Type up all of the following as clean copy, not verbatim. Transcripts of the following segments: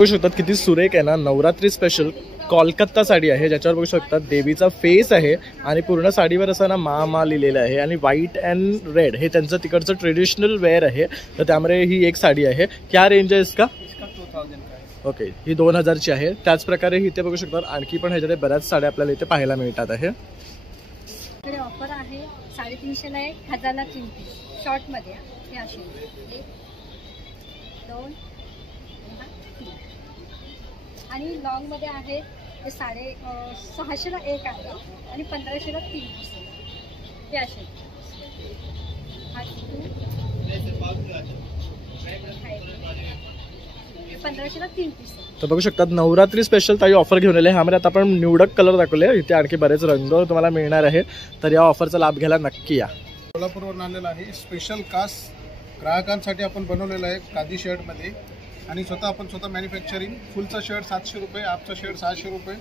बघू शकतात किती सुरेख आहे ना, नवरात्री स्पेशल कोलकाता साडी आहे, ज्याच्यावर बघू शकतात देवीचा फेस आहे आणि पूर्ण साडीवर असं ना मा लिहिलेलं आहे आणि व्हाईट अँड रेड हे त्यांचं तिकडचं ट्रेडिशनल वेअर आहे. तर त्यामुळे ही एक साडी आहे. क्या रेंज आहे इसका? 2000 का. ओके, ही 2000ची आहे. त्याच प्रकारे इथे बघू शकतात आणखी पण ह्याच्यात बऱ्याच साड्या आपल्याला इथे पाहायला मिळतात आहे. इकडे ऑफर आहे 350 ला एक, 1000 ला 3 पीस शॉर्ट मध्ये. हे असे 1 2 आणि लॉंग मध्ये आहे ते 650 ला एक आहे आणि 1500 ला 3 पीस. हे असे हा 1500 ला 3 पीस. तर बघू शकतात नवरात्री स्पेशल ताई ऑफर घेऊन आले. ह्यामध्ये आता आपण निवडक कलर दाखवले, इथे आणखी बरेच रंग तुम्हाला मिळणार आहे. तर या ऑफरचा लाभ घ्यायला नक्की या. कोल्हापूरवरून आलेला आहे स्पेशल खास ग्राहकांसाठी आपण बनवलेलं आहे खादी शर्टमध्ये आणि आपण स्वतः मॅन्युफॅक्चरिंग. फुलचा शर्ट 700 रुपये, हाफचा शर्ट 600 रुपये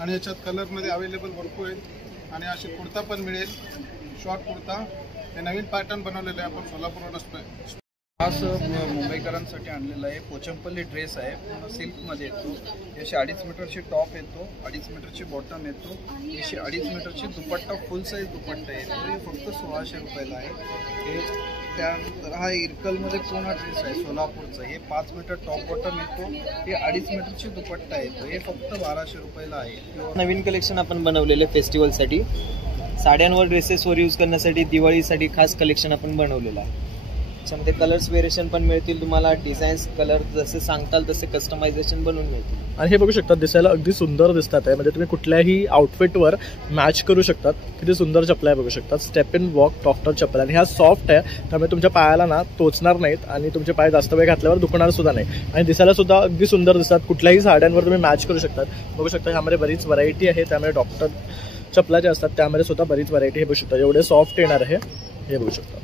आणि याच्यात कलरमध्ये अवेलेबल भरपूर आहेत आणि असे कुर्ता पण मिळेल, शॉर्ट कुर्ता. हे नवीन पॅटर्न बनवलेलं आहे आपण सोलापूरवरून खास मुंबईकरांसाठी आणलेलं आहे. पोचमपल्ली ड्रेस आहे, पूर्ण सिल्कमध्ये येतो. याचे 2.5 मीटरची टॉप येतो, 2.5 मीटरची बॉटम येतो, याची 2.5 मीटरची दुपट्टा, फुल साईज दुपट्टा येतो. हे फक्त 1600 रुपयाला आहे. हे त्यानंतर हा इरकलमध्ये पूर्ण ड्रेस आहे सोलापूरचा. हे 5 मीटर टॉप बॉटम येतो, हे 2.5 मीटरची दुपट्टा येतो. हे फक्त 1200 रुपयाला आहे. नवीन कलेक्शन आपण बनवलेले फेस्टिवलसाठी, साड्यांवर ड्रेसेसवर यूज करण्यासाठी, दिवाळीसाठी खास कलेक्शन आपण बनवलेलं आहे. त्याच्यामध्ये कलर्स व्हेरिएशन पण मिळतील तुम्हाला, डिझाईन्स कलर जसे सांगताल तसे कस्टमायझेशन बनवून मिळतील. आणि हे बघू शकतात दिसायला अगदी सुंदर दिसतात आहे, म्हणजे तुम्ही कुठल्याही आउटफिटवर मॅच करू शकतात. किती सुंदर चपला आहे बघू शकतात. स्टेप इन वॉक टॉफ्टर चपला आणि ह्या सॉफ्ट आहे, त्यामुळे तुमच्या पायाला ना टोचणार नाहीत आणि तुमचे पाय जास्त वेळ घातल्यावर दुखणार सुद्धा नाही आणि दिसायला सुद्धा अगदी सुंदर दिसतात. कुठल्याही साड्यांवर तुम्ही मॅच करू शकतात. बघू शकता ह्यामध्ये बरीच व्हरायटी आहे, त्यामुळे डॉक्टर चपला जे असतात त्यामध्ये सुद्धा बरीच व्हरायटी हे बघू शकता. एवढे सॉफ्ट येणार आहे हे बघू शकता.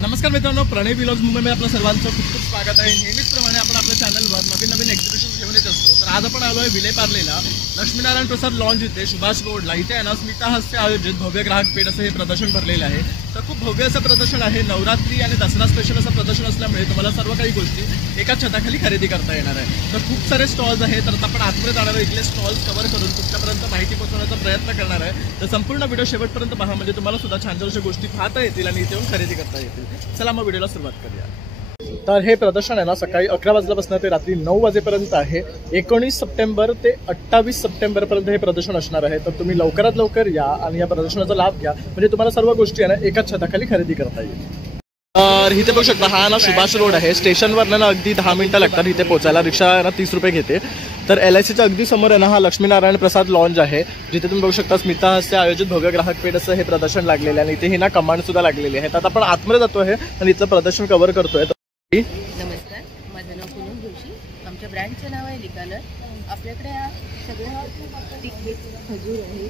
नमस्कार मित्रांनो, प्रणय व्लॉग्स मुंबईमध्ये आपलं सर्वांचं खूप खूप स्वागत आहे. नेहमीचप्रमाणे आपण आपल्या चॅनलवर नवीन एक्झिबिशन घेऊन येत असतो. तर आज आपण आलो आहे विलेपार्लेला, लक्ष्मीनारायण प्रसाद लॉन्ज इथे सुभाष रोडला. इथे आहे ना स्मिता हस्ते आयोजित भव्य ग्राहक पेठ असं हे प्रदर्शन भरलेलं आहे. तर खूप भव्य असं प्रदर्शन आहे. नवरात्री आणि दसरा स्पेशल असं प्रदर्शन असल्यामुळे तुम्हाला सर्व काही गोष्टी एकाच छताखाली खरेदी करता येणार आहे. तर खूप सारे स्टॉल्स आहेत. तर आपण आतमध्ये जाणार आहे, इथले स्टॉल्स कव्हर करून तुमच्यापर्यंत माहिती पोहोचवण्याचा प्रयत्न करणार आहे. तर संपूर्ण व्हिडिओ शेवटपर्यंत पहा, म्हणजे तुम्हाला सुद्धा छान छान अशा गोष्टी पाहता येतील आणि इथे येऊन खरेदी करता येतील. चला मग व्हिडिओला सुरुवात करूया. तर हे प्रदर्शन आहे ना सकाळी 11 वाजल्यापासून ते रात्री 9 वाजेपर्यंत आहे. 19 सप्टेंबर ते 28 सप्टेंबरपर्यंत हे प्रदर्शन असणार आहे. तर तुम्ही लवकरात लवकर या आणि या प्रदर्शनाचा लाभ घ्या, म्हणजे तुम्हाला सर्व गोष्टी आहे ना एकाच छताखाली खरेदी करता येईल. तर इथे बघू शकता हा ना सुभाष रोड आहे. स्टेशनवर ना अगदी 10 मिनिटं लागतात इथे पोहोचायला. रिक्षा ना 30 रुपये घेते. तर LICच्या अगदी समोर आहे ना हा लक्ष्मीनारायण प्रसाद लॉन्ज आहे, जिथे तुम्ही बघू शकता स्मिता हस्ते आयोजित भव्य ग्राहक पेठ असं हे प्रदर्शन लागलेलं आहे आणि इथे ही ना कमांड सुद्धा लागलेली आहे. तर आपण आतमध्ये जातो आहे आणि इथलं प्रदर्शन कव्हर करतोय. नमस्कार, माझं नाव पूनम जोशी. आमच्या ब्रँडचं नाव आहे लिकानर. आपल्याकडे सगळं खजूर आहे.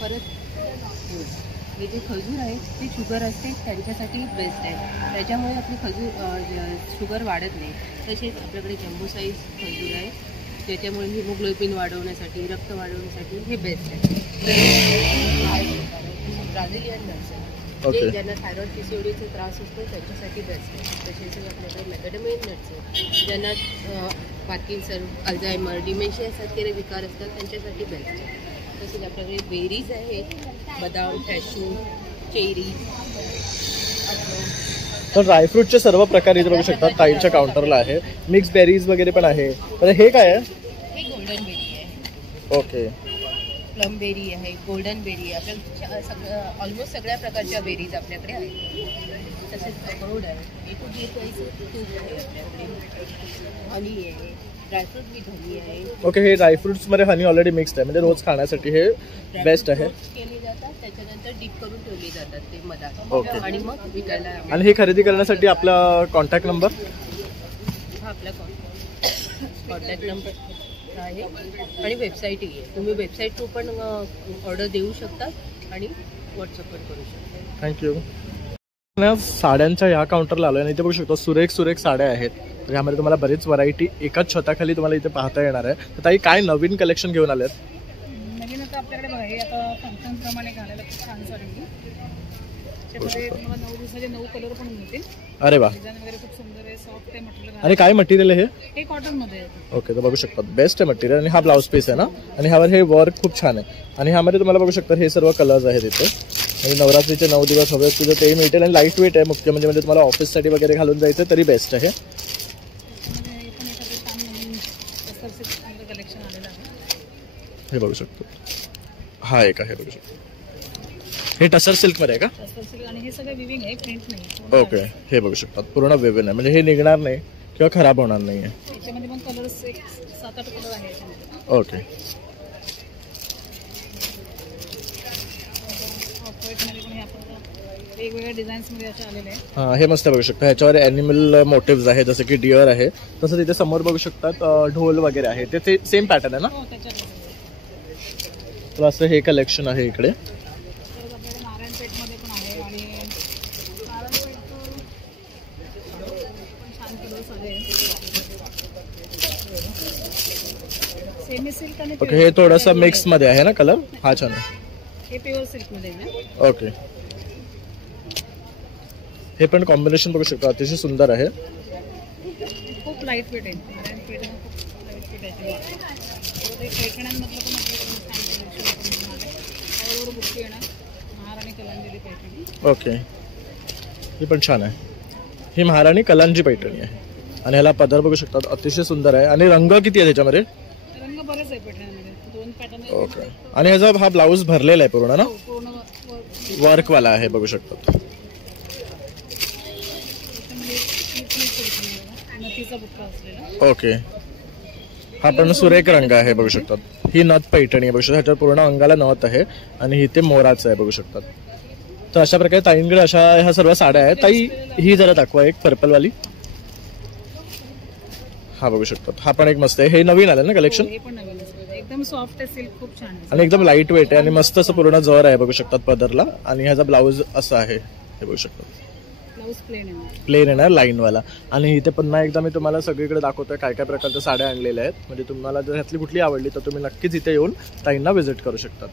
परत हे जे खजूर आहे ते शुगर असते त्यांच्यासाठी बेस्ट आहे, त्याच्यामुळे आपली शुगर वाढत नाही. तसेच आपल्याकडे जम्बो साईज खजूर आहे, त्याच्यामुळे हिमोग्लोबिन वाढवण्यासाठी, रक्त वाढवण्यासाठी हे बेस्ट आहे. ब्राझिलियन नट्स आहे, ज्यांना थायरॉइड PCODचा त्रास असतो त्यांच्यासाठी बेस्ट आहे. तसेच आपल्याकडे मॅकॅडमियन नट्स आहे, ज्यांना पार्किन्सन, अल्झायमर, डिमेन्शिया सारखे विकार असतात त्यांच्यासाठी बेस्ट आहे. तसेच आपल्याकडे बेरीज आहेत, बदाम, कॅशू, चेरी. तर ड्रायफ्रूटचे सर्व प्रकार इथे बघू शकता ताईच्या काउंटरला आहे. मिक्स बेरीज वगैरे पण आहे. तर हे काय आहे? हे गोल्डन बेरी आहे. ओके. प्लम बेरी आहे, गोल्डन बेरी आहे. आपल्या ऑलमोस्ट सगळ्या प्रकारच्या बेरीज आपल्याकडे आहेत. तसेच अक्रोड आहे, A to Z तूप आहे आपल्याकडे, हनी आहे, ड्रायफ्रूट विथ हनी आहे. ओके. हे ड्रायफ्रुट्समध्ये हनी ऑलरेडी मिक्स्ड आहे, म्हणजे रोज खाण्यासाठी हे बेस्ट आहे. केली जातात, त्याच्यानंतर डीप करून ठेवली जातात ते मधात. ओके. आणि मग विकायला. आणि हे खरेदी करण्यासाठी आपला कॉन्टॅक्ट नंबर? हा आपला कॉन्टॅक्ट नंबर आहे आणि वेबसाईटही आहे. तुम्ही वेबसाईट थ्रू पण ऑर्डर देऊ शकता आणि व्हॉट्सअप पण करू शकता. थँक्यू. साड्यांच्या ह्या काउंटरला आलो आणि इथे बघू शकतो सुरेख सुरेख साड्या आहेत. तर यामध्ये तुम्हाला बरीच व्हरायटी एकाच छताखाली तुम्हाला इथे पाहता येणार आहे. तर ताई काय नवीन कलेक्शन घेऊन आलेत? नवीन आता आपल्याकडे बघा, हे आता फंक्शन प्रमाणे घालायला खूप छान साडी. त्याच्यामध्ये तुम्हाला 9 दिवसाचे 9 कलर पण मिळतील. अरे वा, डिझाईन वगैरे खूप सुंदर आहे, सॉफ्ट आहे मटेरियल. आणि काय मटेरियल आहे हे कॉटन मध्ये आहे. ओके, तर बघू शकता बेस्ट आहे मटेरियल. आणि हा ब्लाऊज पीस आहे ना, आणि ह्यावर हे वर्क खूप छान आहे. आणि ह्यामध्ये तुम्हाला बघू शकता हे सर्व कलर्स आहेत इथे. म्हणजे नवरात्रीचे 9 दिवस हवे असतील तर ते मिळतील. आणि लाईट वेट आहे मुख्य म्हणजे तुम्हाला ऑफिससाठी वगैरे घालून जायचं तरी बेस्ट आहे. कलेक्शन आलेलं आहे. हे बघू शकतो, हा एक आहे बघू शकतो. हे टसर सिल्क मध्ये आहे का? टसर सिल्क, आणि हे सगळं विविंग आहे, प्रिंट नाही. ओके, हे बघू शकतात पूर्ण वेव्हन आहे, म्हणजे हे निघणार नाही किंवा खराब होणार नाही आहे. याच्यामध्ये पण कलर्स 7-8 कलर आहे याच्यामध्ये. ओके, ऑफलाईटमध्ये पण हे आपण वेगवेगळ्या डिझाईन्स मध्ये असे आलेले आहे. हां, हे मस्त बघू शकता. ह्याच्यावर ॲनिमल मोटिव्स आहे जसं की डिअर आहे. तसं तिथे समोर बघू शकतात ढोल वगैरे आहे. ते सेम पॅटर्न आहे ना? हो, त्याच्यामध्ये तर असं हे कलेक्शन आहे इकडे. तर आपल्याकडे नारायणपेठमध्ये पण आहे, आणि नारायणपेठ पण छान कलर्स आले. सेमी सिल्क आणि ओके, हे थोडंसं मिक्स मध्ये आहे ना कलर. हा छान आहे. हे प्युअर सिल्क मध्ये आहे ना. ओके, हे पण कॉम्बिनेशन बघू शकतो, अतिशय सुंदर आहे. खूप लाईट वेट आहे. नारायणपेठ खूप लाईट वेट आहे. पैठण्यांमधलं पण आपल्याकडे बुट्टी आहे ना, महाराणी कलांजली पैठणी. ओके, ही पण छान आहे. ही महाराणी कलांजी पैठणी आहे. आणि ह्याला पदर बघू शकतात, अतिशय सुंदर आहे. आणि रंग किती आहे त्याच्यामध्ये? रंग बरेच आहे पैठण्यांमध्ये, 2 पॅटर्न आहे. ओके, आणि ह्याचा हा ब्लाऊज भरलेला आहे पूर्ण ना, पूर्ण वर्कवाला आहे बघू शकतात. नथीचा बुट्टा असलेला. ओके, हा पण सुरेख रंग आहे बघू शकतात. ही नथ पैठणी आहे बघू शकतात. ह्याच्यावर पूर्ण अंगाला नथ आहे, आणि इथे मोराचं आहे बघू शकतात. तर अशा प्रकारे ताईंकडे अशा ह्या सर्व साड्या आहेत. ताई, ही जरा दाखवा एक पर्पलवाली. हा बघू शकतात, हा पण एक मस्त आहे. हे नवीन आलं ना कलेक्शन, हे पण नवीन आहे, एकदम सॉफ्ट आहे, सिल्क खूप छान आहे. आणि एकदम लाईट वेट आहे, आणि मस्त असं पूर्ण जर आहे बघू शकतात पदरला. आणि ह्याचा ब्लाऊज असा आहे, हे बघू शकतात. ब्लाऊज प्लेन येणार लाईनवाला. आणि इथे पुन्हा एकदा मी तुम्हाला सगळीकडे दाखवतोय काय काय प्रकारच्या साड्या आणलेल्या आहेत. म्हणजे तुम्हाला जर ह्यातली कुठली आवडली तर तुम्ही नक्कीच इथे येऊन ताईंना व्हिजिट करू शकतात.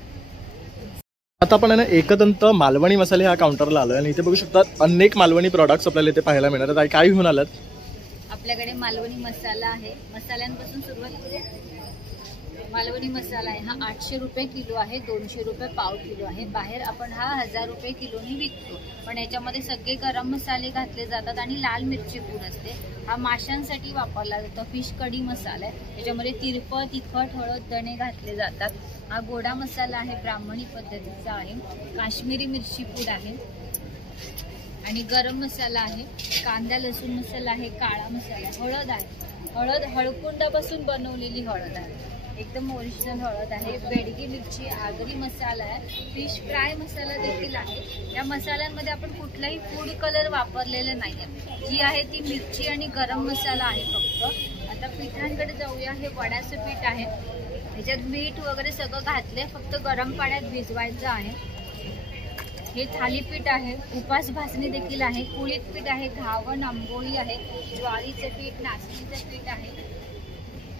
आता आपण आहे ना एकदंत मालवणी मसाले ह्या काउंटरला आलोय, आणि इथे बघू शकतात अनेक मालवणी प्रॉडक्ट्स आपल्याला इथे पाहायला मिळणार आहेत. काय घेऊन आलात? आपल्याकडे मालवणी मसाला आहे. मसाल्यांपासून सुरुवात करू. मालवणी मसाला आहे हा 800 रुपये किलो आहे, 200 रुपये पाव किलो आहे. बाहेर आपण हा 1000 रुपये किलोनी विकतो, पण याच्यामध्ये सगळे गरम मसाले घातले जातात आणि लाल मिरची पूड असते. हा माशांसाठी वापरला जातो. फिश कढी मसाला आहे, याच्यामध्ये तिरपळ, तिखट, हळद, धणे घातले जातात. हा गोडा मसाला आहे, ब्राह्मणी पद्धतीचा आहे. काश्मीरी मिरची पूड आहे, आणि गरम मसाला आहे. कांदा लसूण मसाला आहे, काळा मसाला आहे. हळद आहे, हळद हळकुंडापासून बनवलेली हळद आहे, एकदम ओरिजिनल हळद आहे. बेडगी मिरची, आगरी मसाला आहे. फिश फ्राय मसाला देखील आहे. या मसाल्यांमध्ये आपण कुठलाही फूड कलर वापरलेला नाही आहे. जी आहे ती मिरची आणि गरम मसाला आहे फक्त. आता पिठांकडे जाऊया. हे वड्याचं पीठ आहे, त्याच्यात मीठ वगैरे सगळं घातलंय, फक्त गरम पाण्यात भिजवायचं आहे. हे थालीपीठ आहे, उपास भाजणी देखील आहे. कुळीत पीठ आहे, घावण, आंबोळी आहे. ज्वारीचं पीठ, नाचणीचं पीठ आहे.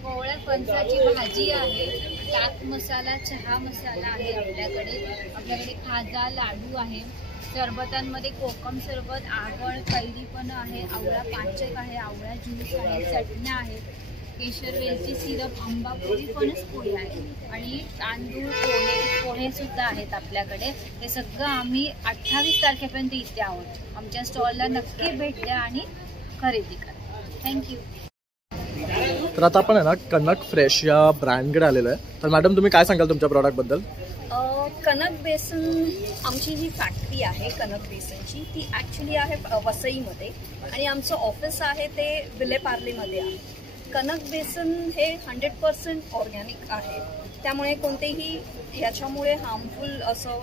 कोवळ्या फणसाची भाजी आहे. ताक मसाला, चहा मसाला आहे आपल्याकडे खाजा, लाडू आहे. सरबतांमध्ये कोकम सरबत, आवळ, कैरी पण आहे. आवळा पाचक आहे, आवळा ज्यूस आहे, चटण्या आहेत. केशर, वेलची सिरप, आंबा पोळी, फणस पोळी आहे. आणि तांदूळ, पोहे सुद्धा आहेत आपल्याकडे. हे सगळं आम्ही 28 तारखेपर्यंत इथे आहोत. आमच्या स्टॉलला नक्की भेट द्या आणि खरेदी करा. थँक्यू. तर आता आपण आहे ना कनक फ्रेश या ब्रँडकडे आलेलो आहे. तर मॅडम तुम्ही काय सांगाल तुमच्या प्रॉडक्टबद्दल? कनक बेसन आमची जी फॅक्टरी आहे कनक बेसनची, ती ॲक्च्युली आहे वसईमध्ये, आणि आमचं ऑफिस आहे ते विलेपार्लेमध्ये आहे. कनक बेसन हे 100% ऑर्गॅनिक आहे, त्यामुळे कोणतेही ह्याच्यामुळे हार्मफुल असं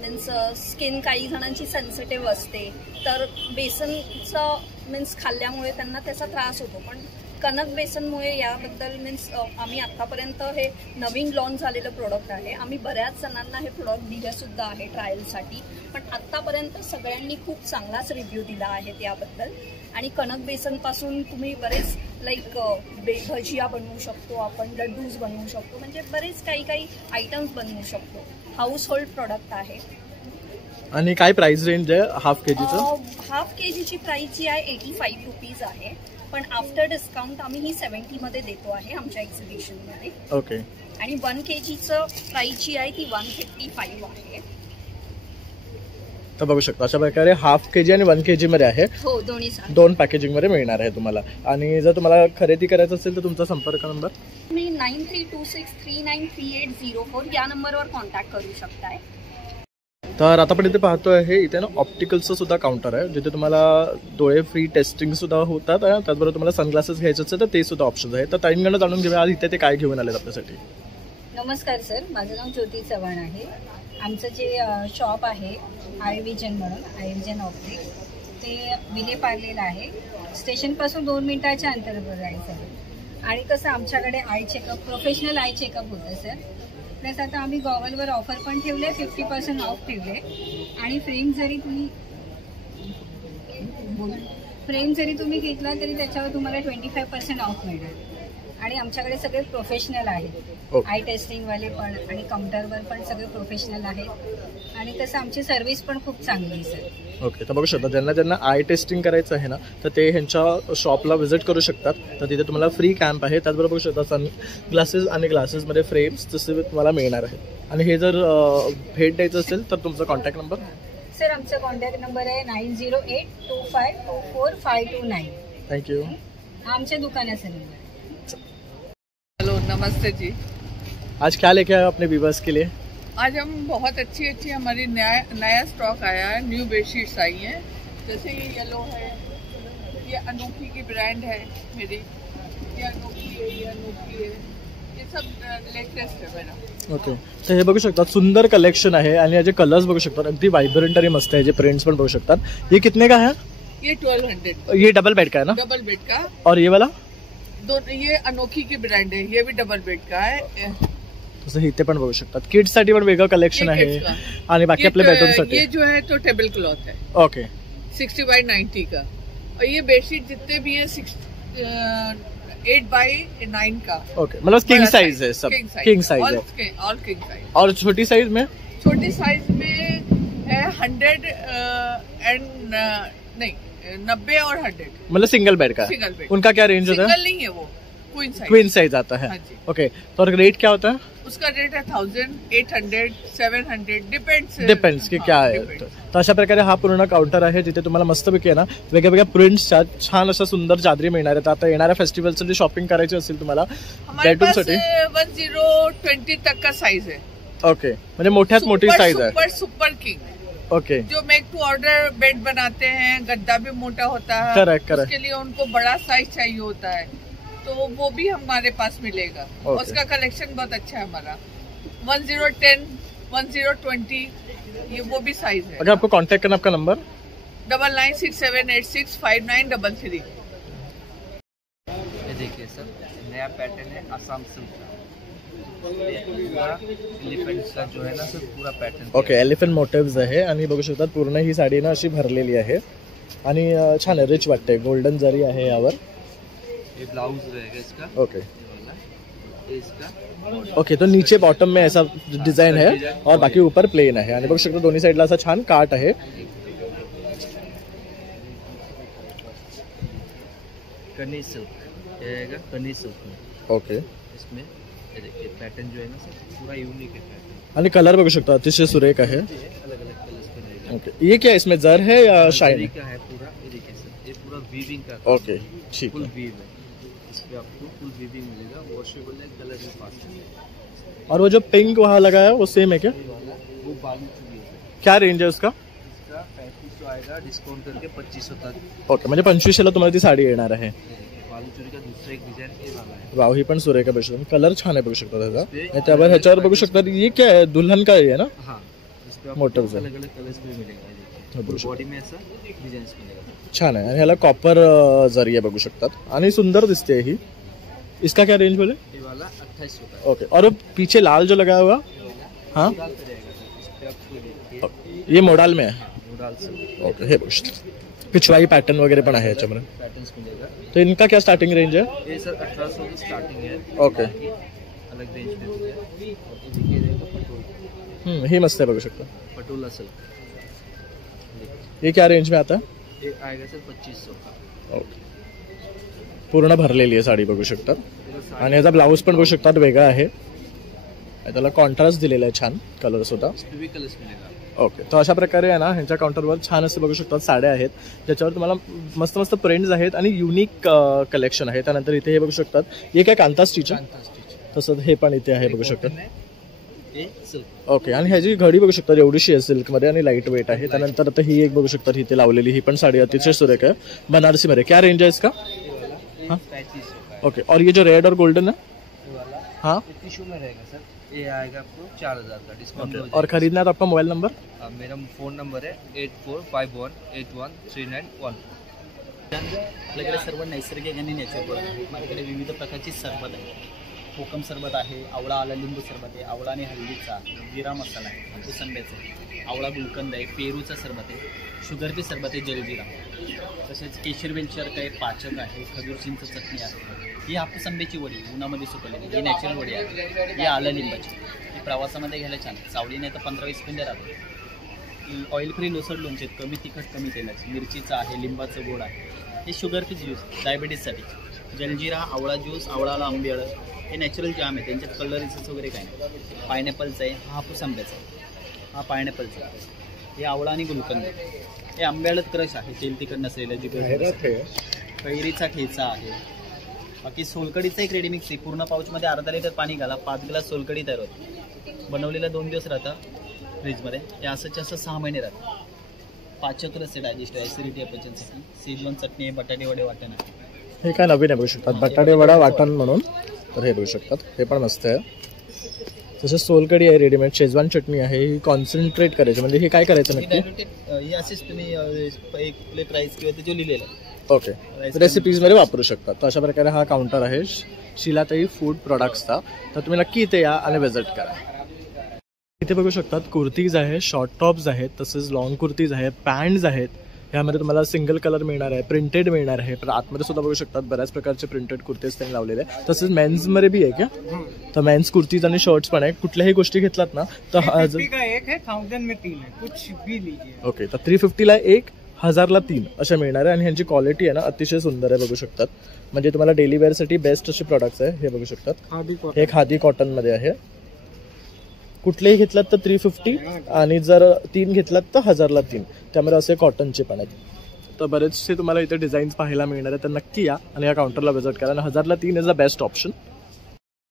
मीन्स स्किन काही जणांची सेन्सिटिव्ह असते, तर बेसनचं मीन्स खाल्ल्यामुळे त्यांना त्याचा त्रास होतो. पण कनक बेसनमुळे याबद्दल मीन्स आम्ही आत्तापर्यंत हे नवीन लॉन्च झालेलं प्रोडक्ट आहे. आम्ही बऱ्याच जणांना हे प्रोडक्ट दिलंसुद्धा आहे ट्रायलसाठी, पण आत्तापर्यंत सगळ्यांनी खूप चांगलाच रिव्ह्यू दिला आहे त्याबद्दल. आणि कणक बेसनपासून तुम्ही बरेच लाईक भजिया बनवू शकतो आपण, लड्डूज बनवू शकतो, म्हणजे बरेच काही आयटम्स बनवू शकतो. हाऊस होल्ड प्रॉडक्ट आहे. आणि काय प्राइस रेंज आहे हाफ केजीचं? हाफ केजीची प्राइस जी आहे 85 रुपीज आहे, पण आफ्टर डिस्काउंट आम्ही ही 70 मध्ये देतो आहे आमच्या एक्झिबिशन मध्ये. ओके. आणि 1 केजीचं प्राइस जी आहे ती 155 आहे. तर बघू शकता अशा प्रकारे हाफ केजी आणि 1 केजी मध्ये आहे. हो, दोन पॅकेजिंग मध्ये मिळणार आहे तुम्हाला. आणि जर तुम्हाला खरेदी करायचं असेल तर तुमचा संपर्क नंबर तुम्ही 9326393804 या नंबरवर कॉन्टॅक्ट करू शकताय. तर आता आपण इथे पाहतो आहे, इथे ना ऑप्टिकलचं सुद्धा काउंटर आहे, जिथे तुम्हाला डोळे फ्री टेस्टिंग सुद्धा होतात. त्याचबरोबर तुम्हाला सनग्लासेस घ्यायचे असेल तर ते सुद्धा ऑप्शन आहे. तर ताईंकडनं जाणून घेऊया आज इथे ते काय घेऊन आलेत आपल्यासाठी. नमस्कार सर, माझं नाव ज्योती चव्हाण आहे. आमचं जे शॉप आहे आयविजन म्हणून, आयविजन ऑप्टिक्स, ते विलेपार्लेला आहे. स्टेशनपासून 2 मिनिटाच्या अंतरावर आहे सर. आणि कसं आमच्याकडे I checkup, professional I checkup होतं सर. प्लस आता आम्ही गॉगलवर ऑफर पण ठेवले, 50% ऑफ ठेवले. आणि फ्रेम जरी तुम्ही घेतला तरी त्याच्यावर तुम्हाला 25% ऑफ मिळेल. आणि आमच्याकडे सगळे प्रोफेशनल आहेत, आय टेस्टिंगवाले पण आणि काउंटरवर पण सगळे प्रोफेशनल आहेत. आणि तसं आमची सर्व्हिस पण खूप चांगली आहे सर. ओके. तर बघू शकता ज्यांना आय टेस्टिंग करायचं आहे ना, तर ते ह्यांच्या शॉपला व्हिजिट करू शकतात. तर तिथे तुम्हाला फ्री कॅम्प आहे. त्याचबरोबर बघू शकता सन ग्लासेस आणि ग्लासेसमध्ये फ्रेम्स तसे तुम्हाला मिळणार आहेत. आणि हे जर भेट द्यायचं असेल तर तुमचा कॉन्टॅक्ट नंबर? सर आमचा कॉन्टॅक्ट नंबर आहे 9082524529. थँक्यू. आमच्या दुकानाचा नंबर. हेलो, नमस्ते जी. आज क्या लेके आए हो अपने व्यूवर्स के लिए? आज हम बहुत अच्छी हमारी नया स्टॉक आया है. न्यू बेडशीट्स आई हैं. जैसे ये येलो है, ये अनोखी की ब्रांड है मेरी. ये अनोखी है, ये अनोखी है. ये सब लेटेस्ट है मेरा. ओके. तर हे बघू शकतात सुंदर कलेक्शन आहे. आणि याचे कलर्स बघू शकतात अगदी वायब्रंट आणि मस्त आहे. जे प्रिंट्स पण बघू शकतात. ये कितने का है? ये 1200. ये डबल बेड का है ना? डबल बेड का. और ये वाला? ये अनोखी की ब्रँड आहे. ये भी डबल बेड का आहे. तसं इथे पण बघू शकतात. किड्स साठी पण वेगळं कलेक्शन आहे. आणि बाकी आपल्या बेडरूम साठी ये जो है तो टेबल क्लॉथ है. ओके. 60x90 का. और ये बेडशीट जितने भी है 8x9 का. ओके. मतलब किंग साइज है सब. किंग साइज है. All king size. और छोटी साइज में? छोटी साइज में है 100 एंड नहीं 90 और 100. मतलब सिंगल बेड का? Single bed. उनका क्या रेंज होता है? सिंगल नहीं है वो, क्वीन साइज आता है. ओके. तो रेट क्या होता है उसका? रेट है 1000, 800, 700, डिपेंड्स की क्या आहे. तर अशा प्रकारे हा पूर्ण काउंटर आहे, जिथे तुम्हाला मस्तपैकी आहे ना वेगवेगळ्या प्रिंट्सच्या छान अशा सुंदर चादरी मिळणार आहेत. आता येणाऱ्या फेस्टिवलसाठी शॉपिंग करायची असेल तुम्हाला बेडरूम साठी 1020 तक का साइज है. ओके. म्हणजे मोठ्यात मोठी साइज आहे. Super king. ओके. जो मेक टू ऑर्डर बेड बनाते हैं, गद्दा भी मोटा होता है. करेक्ट. उसके लिए उनको बड़ा साइज चाहिए होता है, तो वो भी हमारे पास मिलेगा. उसका कलेक्शन बहुत अच्छा है हमारा. 1010, 1020 ये वो भी साइज है. अगर आपको कांटेक्ट करना, आपका नंबर 9967865933. ये देखिए सर, नया पैटर्न है आसाम सिल्क का. एलिफेंट का जो है ना सर पूरा पैटर्न. ओके. एलिफंट मोटिव्स आहे. आणि बघू शकतात पूर्ण ही साडी ना अशी भरलेली आहे. आणि छान आहे, रिच वाटते. गोल्डन जरी आहे यावर. ये ब्लाउज रहेगा इसका. ओके. इसका ओके. तो नीचे बॉटम में ऐसा डिजाइन है और बाकी ऊपर प्लेन आहे. आणि बघू शकता दोन्ही साईडला असा छान काट आहे. कनी सिल्क रहेगा. कनी सिल्क में. ओके. इसमें ये देखिए पैटर्न जो है ना सर पूरा यूनिक है पैटर्न. आणि कलर बघू शकता अतिशय सुरेख आहे. अलग अलग कलर्स में रहेगा. ओके. ये क्या इसमें जर है या शाइन का है पूरा. ये देखिए सर, ये पूरा वीविंग का. ओके. ठीक फुल है. वीव है. इस पे आपको फुल वीविंग मिलेगा. वॉशेबल है, कलर में फास्ट है. और वो जो पिंक वहाँ लगा है वो सेम है क्या? वो बालू चुनी है. क्या रेंज है उसका? इसका 3500 आएगा, डिस्काउंट करके 2500 तक. ओके. म्हणजे 2500ला तुम्हाला ती साडी येणार आहे. बालू चुनी का दूसरा एक डिजाइन ये वाला है. वाव. ही पण सुरेख आहे. बघू शकता कलर छान आहे. बघू शकता त्याचा. आणि त्यावर ह्याच्यावर बघू शकता ये क्या है, दुल्हन का है ना? हाँ, इस पे मोटिव्स है. अलग अलग कलर्स में मिलेगा. बॉडी में ऐसा डिजाइन मिलेगा. छान आहे. आणि ह्याला कॉपर जरी आहे बघू शकतात. आणि सुंदर दिसते ही. इसका क्या रेंज बोले? ये वाला 2800 का. ओके. और वो पीछे लाल जो लगा हुआ हाँ मोडाल पे रहेगा. इस पे आपको देखिए ये मोडाल में है. मोडाल से ओके. हे बघू शकता पिछवाई पॅटर्न वगैरे पण आहे याच्यामध्ये. पैटर्न्स मिलेगा. तो इनका क्या स्टार्टिंग रेंज है? ये सर 1800 की स्टार्टिंग है. ओके. अलग रेंज में भी है. और ये देखिए पटोला. ही मस्त आहे बघू शकता. पटोला सिल्क. ये क्या रेंज में आता है? ये आएगा सर 2500 का। ओके, पूर्ण भरलेली आहे साडी बघू शकतात आणि याचा ब्लाऊज पण बघू शकतात वेगळा आहे, त्याला कॉन्ट्रास्ट दिलेला आहे छान कलर सुद्धा। कलर्स मिळेगा। ओके, तो अशा प्रकारे आहे ना ह्यांच्या काउंटरवर छान असे बघू शकतात साड्या आहेत ज्याच्यावर तुम्हाला मस्त मस्त प्रिंट्स आहेत आणि युनिक कलेक्शन आहे। त्यानंतर इथे हे बघू शकतात, हे काय कांता स्टिच आहे तसं हे पण इथे आहे बघू शकतात। ओके, आणि ह्याची घडी बघू शकतात एवढीशी आहे सिल्कमध्ये आणि लाईट वेट आहे। त्यानंतर आता ही एक बघू शकतात इथे लावलेली, ही पण साडी अतिशय सुरेख आहे बनारसी मध्ये। क्या रेंज है इसका? हाँ ओके, और ये जो रेड और गोल्डन है हाँ टिश्यू में रहेगा सर, ये आएगा आपको 4000 का डिस्काउंट। और खरीदना है तो आपका मोबाइल नंबर? मेरा फ़ोन नंबर है 84518131। आपल्याकडे सर्व नैसर्गिक आणि नॅचरल आहे। माझ्याकडे विविध प्रकारची सरबत आहे, कोकम सरबत आहे, आवळा आला लिंबू सरबत आहे, आवळा आणि हळदीचा, जिरा मसाला आहे, हापूस आंब्याचा आहे, आवळा गुलकंद आहे, पेरूचा सरबत आहे, शुगरची सरबत आहे जलजिरा, तसेच केशर वेलचर आहे, पाचक आहे, खजूर चिंच चटणी आहे, ही हापूस आंब्याची वडी उन्हामध्ये सुकवलेली, ही नॅचरल वडी आहे, ही आलं लिंबाची, ही प्रवासामध्ये घ्यायला छान, सावली नाही तर 15-20 मिनिटं राहते। ऑइल फ्री लोसड लोणचे, कमी तिखट कमी तेलाची, मिरचीचं आहे, लिंबाचं गोड आहे, हे शुगर फ्री ज्यूस डायबिटीजसाठी, जलजिरा, आवळा ज्यूस, आवळाला आंबे हळद, हे नॅचरल जाम आहे, त्यांच्यात कलरीचंच वगैरे काही नाही। पायनॅपलचं आहे, हा हापूस आंब्याचा आहे, हा पायनॅपलचा आहे, हे आवळा आणि गुलकंद, हे आंबे हळद क्रश आहे, तेल तिखट नसलेलं जी कैरीचा ठेचा आहे। बाकी सोलकडीचं एक रेडीमिक्स आहे, पूर्ण पाऊचमध्ये अर्धा लिटर पाणी घाला, 5 ग्लास सोलकडी तयार होते, बनवलेलं 2 दिवस राहतं फ्रीजमध्ये, हे असंच असं 6 महिने राहतं। पाचक रस आहे डायजेस्ट ॲसिडिटी आहे पचनसाठी, शेजवान चटणी आहे, बटाटे वडे वाटण आहे, हे काय नवीन आहे बघू शकतात, बटाटे वडा वाटण म्हणून, तर हे बघू शकतात, हे पण मस्त आहे। तसं सोलकडी आहे रेडीमेड, शेजवान चटणी आहे, ही कॉन्सन्ट्रेट करायचं म्हणजे हे काय करायचं नक्की? हे असेच तुम्ही एक प्लेट राईस किंवा त्याच्यावर लिहिलेलं आहे ओके, रेसिपीजमध्ये वापरू शकता। तर अशा प्रकारे हा काउंटर आहे शिलाताई फूड प्रोडक्ट्सचा, तर तुम्ही नक्की इथे या आणि व्हिजिट करा। इथे बघू शकतात कुर्तीज आहे, शॉर्ट टॉप्स आहेत, तसेच लॉंग कुर्तीज आहेत, पॅन्ट्स आहेत, यामध्ये तुम्हाला सिंगल कलर मिळणार आहे, प्रिंटेड मिळणार आहे, पण आतमध्ये सुद्धा बघू शकतात बऱ्याच प्रकारचे प्रिंटेड कुर्तीज त्यांनी लावलेले आहे। तसेच मेन्समध्ये बी आहे क्या? तर मेन्स कुर्तीज आणि शर्ट्स पण आहे, कुठल्याही गोष्टी घेतलात ना तर 50 का एक है, 1000 में 3 है, कुछ भी लीजिए। ओके, तर 350ला 1, 1000ला 3 अशा मिळणार आहे आणि ह्यांची क्वालिटी आहे ना अतिशय सुंदर आहे बघू शकतात, म्हणजे तुम्हाला डेली वेअरसाठी बेस्ट असे प्रोडक्ट्स आहे। हे बघू शकतात, हे खादी कॉटनमध्ये आहे, कुठलेही घेतलात तर 350 आणि जर 3 घेतलात तर 1000ला 3, त्यामध्ये असे कॉटनचे पण आहेत। तर बरेचसे तुम्हाला इथे डिझाईन्स पाहायला मिळणार आहे, तर नक्की या आणि या काउंटरला व्हिजिट करा आणि 1000ला 3 इज द बेस्ट ऑप्शन।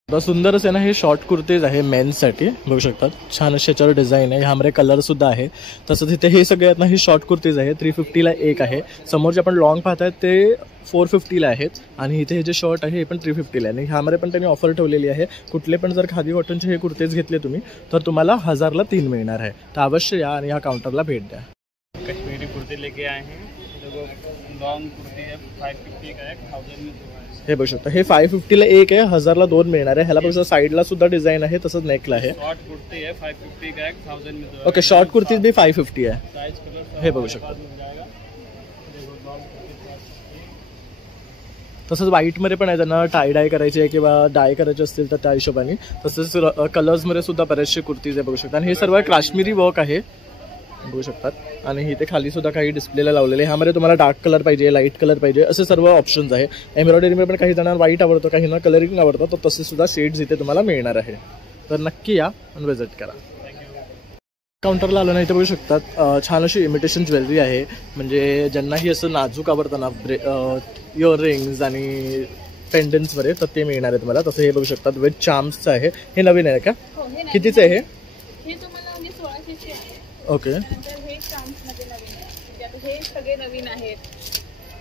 तर सुंदर असे ना हे शॉर्ट कुर्तीज आहे मेन्ससाठी बघू शकतात, छान असे याच्यावर डिझाईन आहे, ह्यामध्ये कलर सुद्धा आहे। तसंच इथे हे सगळे आहेत ना हे शॉर्ट कुर्तीज आहे, 350ला 1 आहे, समोर जे आपण लॉंग पाहतायत ते 450ला आहेत आणि इथे हे जे शर्ट आहे हे पण 350ला आहे आणि ह्यामध्ये पण त्यांनी ऑफर ठेवलेली आहे, कुठले पण जर खादी कॉटनचे हे कुर्तेज घेतले तुम्ही तर तुम्हाला 1000ला 3 मिळणार आहे। तर अवश्य या आणि ह्या काउंटरला भेट द्या। कश्मीरी कुर्ती लेके आए हैं, लॉन्ग कुर्ती है 550 का है, 1000 में 2 है। हे बघू शकता, हे 550ला 1 आहे, 1000ला 2 मिळणार आहे। ह्याला बघा साईडला सुद्धा डिझाईन आहे, तसंच नेकला आहे। शॉर्ट कुर्ती है 550 का है, 1000 में 2 है। ओके, शॉर्ट कुर्तीज भी 550 आहे, साइज कलर हे बघू शकता। मिल जाएगा। देखो लॉन्ग कुर्ती, तसंच व्हाईटमध्ये पण आहे, त्यांना टाय डाय करायची आहे किंवा डाय करायचे असतील तर त्या हिशोबाने, तसंच कलर्समध्ये सुद्धा बरेचसे कुर्तीज आहे बघू शकता आणि हे सर्व काश्मीरी वर्क आहे बघू शकतात आणि इथे खाली सुद्धा काही डिस्प्लेला लावलेले, ह्यामध्ये तुम्हाला डार्क कलर पाहिजे, लाईट कलर पाहिजे, असे सर्व ऑप्शन्स आहे। एम्ब्रॉयडरीमध्ये पण काही जणांना व्हाईट आवडतं, काहींना कलरिंग आवडतं, तर तसे सुद्धा शेड्स इथे तुम्हाला मिळणार आहे, तर नक्की या आणि व्हिजिट करा। काउंटरला आलं नाही तर बघू शकतात छान अशी इमिटेशन ज्वेलरी आहे, म्हणजे ज्यांनाही असं नाजूक आवडतं ना इयररिंग्स आणि पेंडन्स वगैरे तर ते मिळणार आहे तुम्हाला। तसं हे बघू शकतात विथ चार्म्सचं आहे, हे नवीन आहे का? कितीचं आहे हे तुम्हाला म्हणजे 1600 आहे। ओके, नंतर हे चार्म्समध्ये नवीन आहे, म्हणजे आता हे सगळे नवीन आहेत,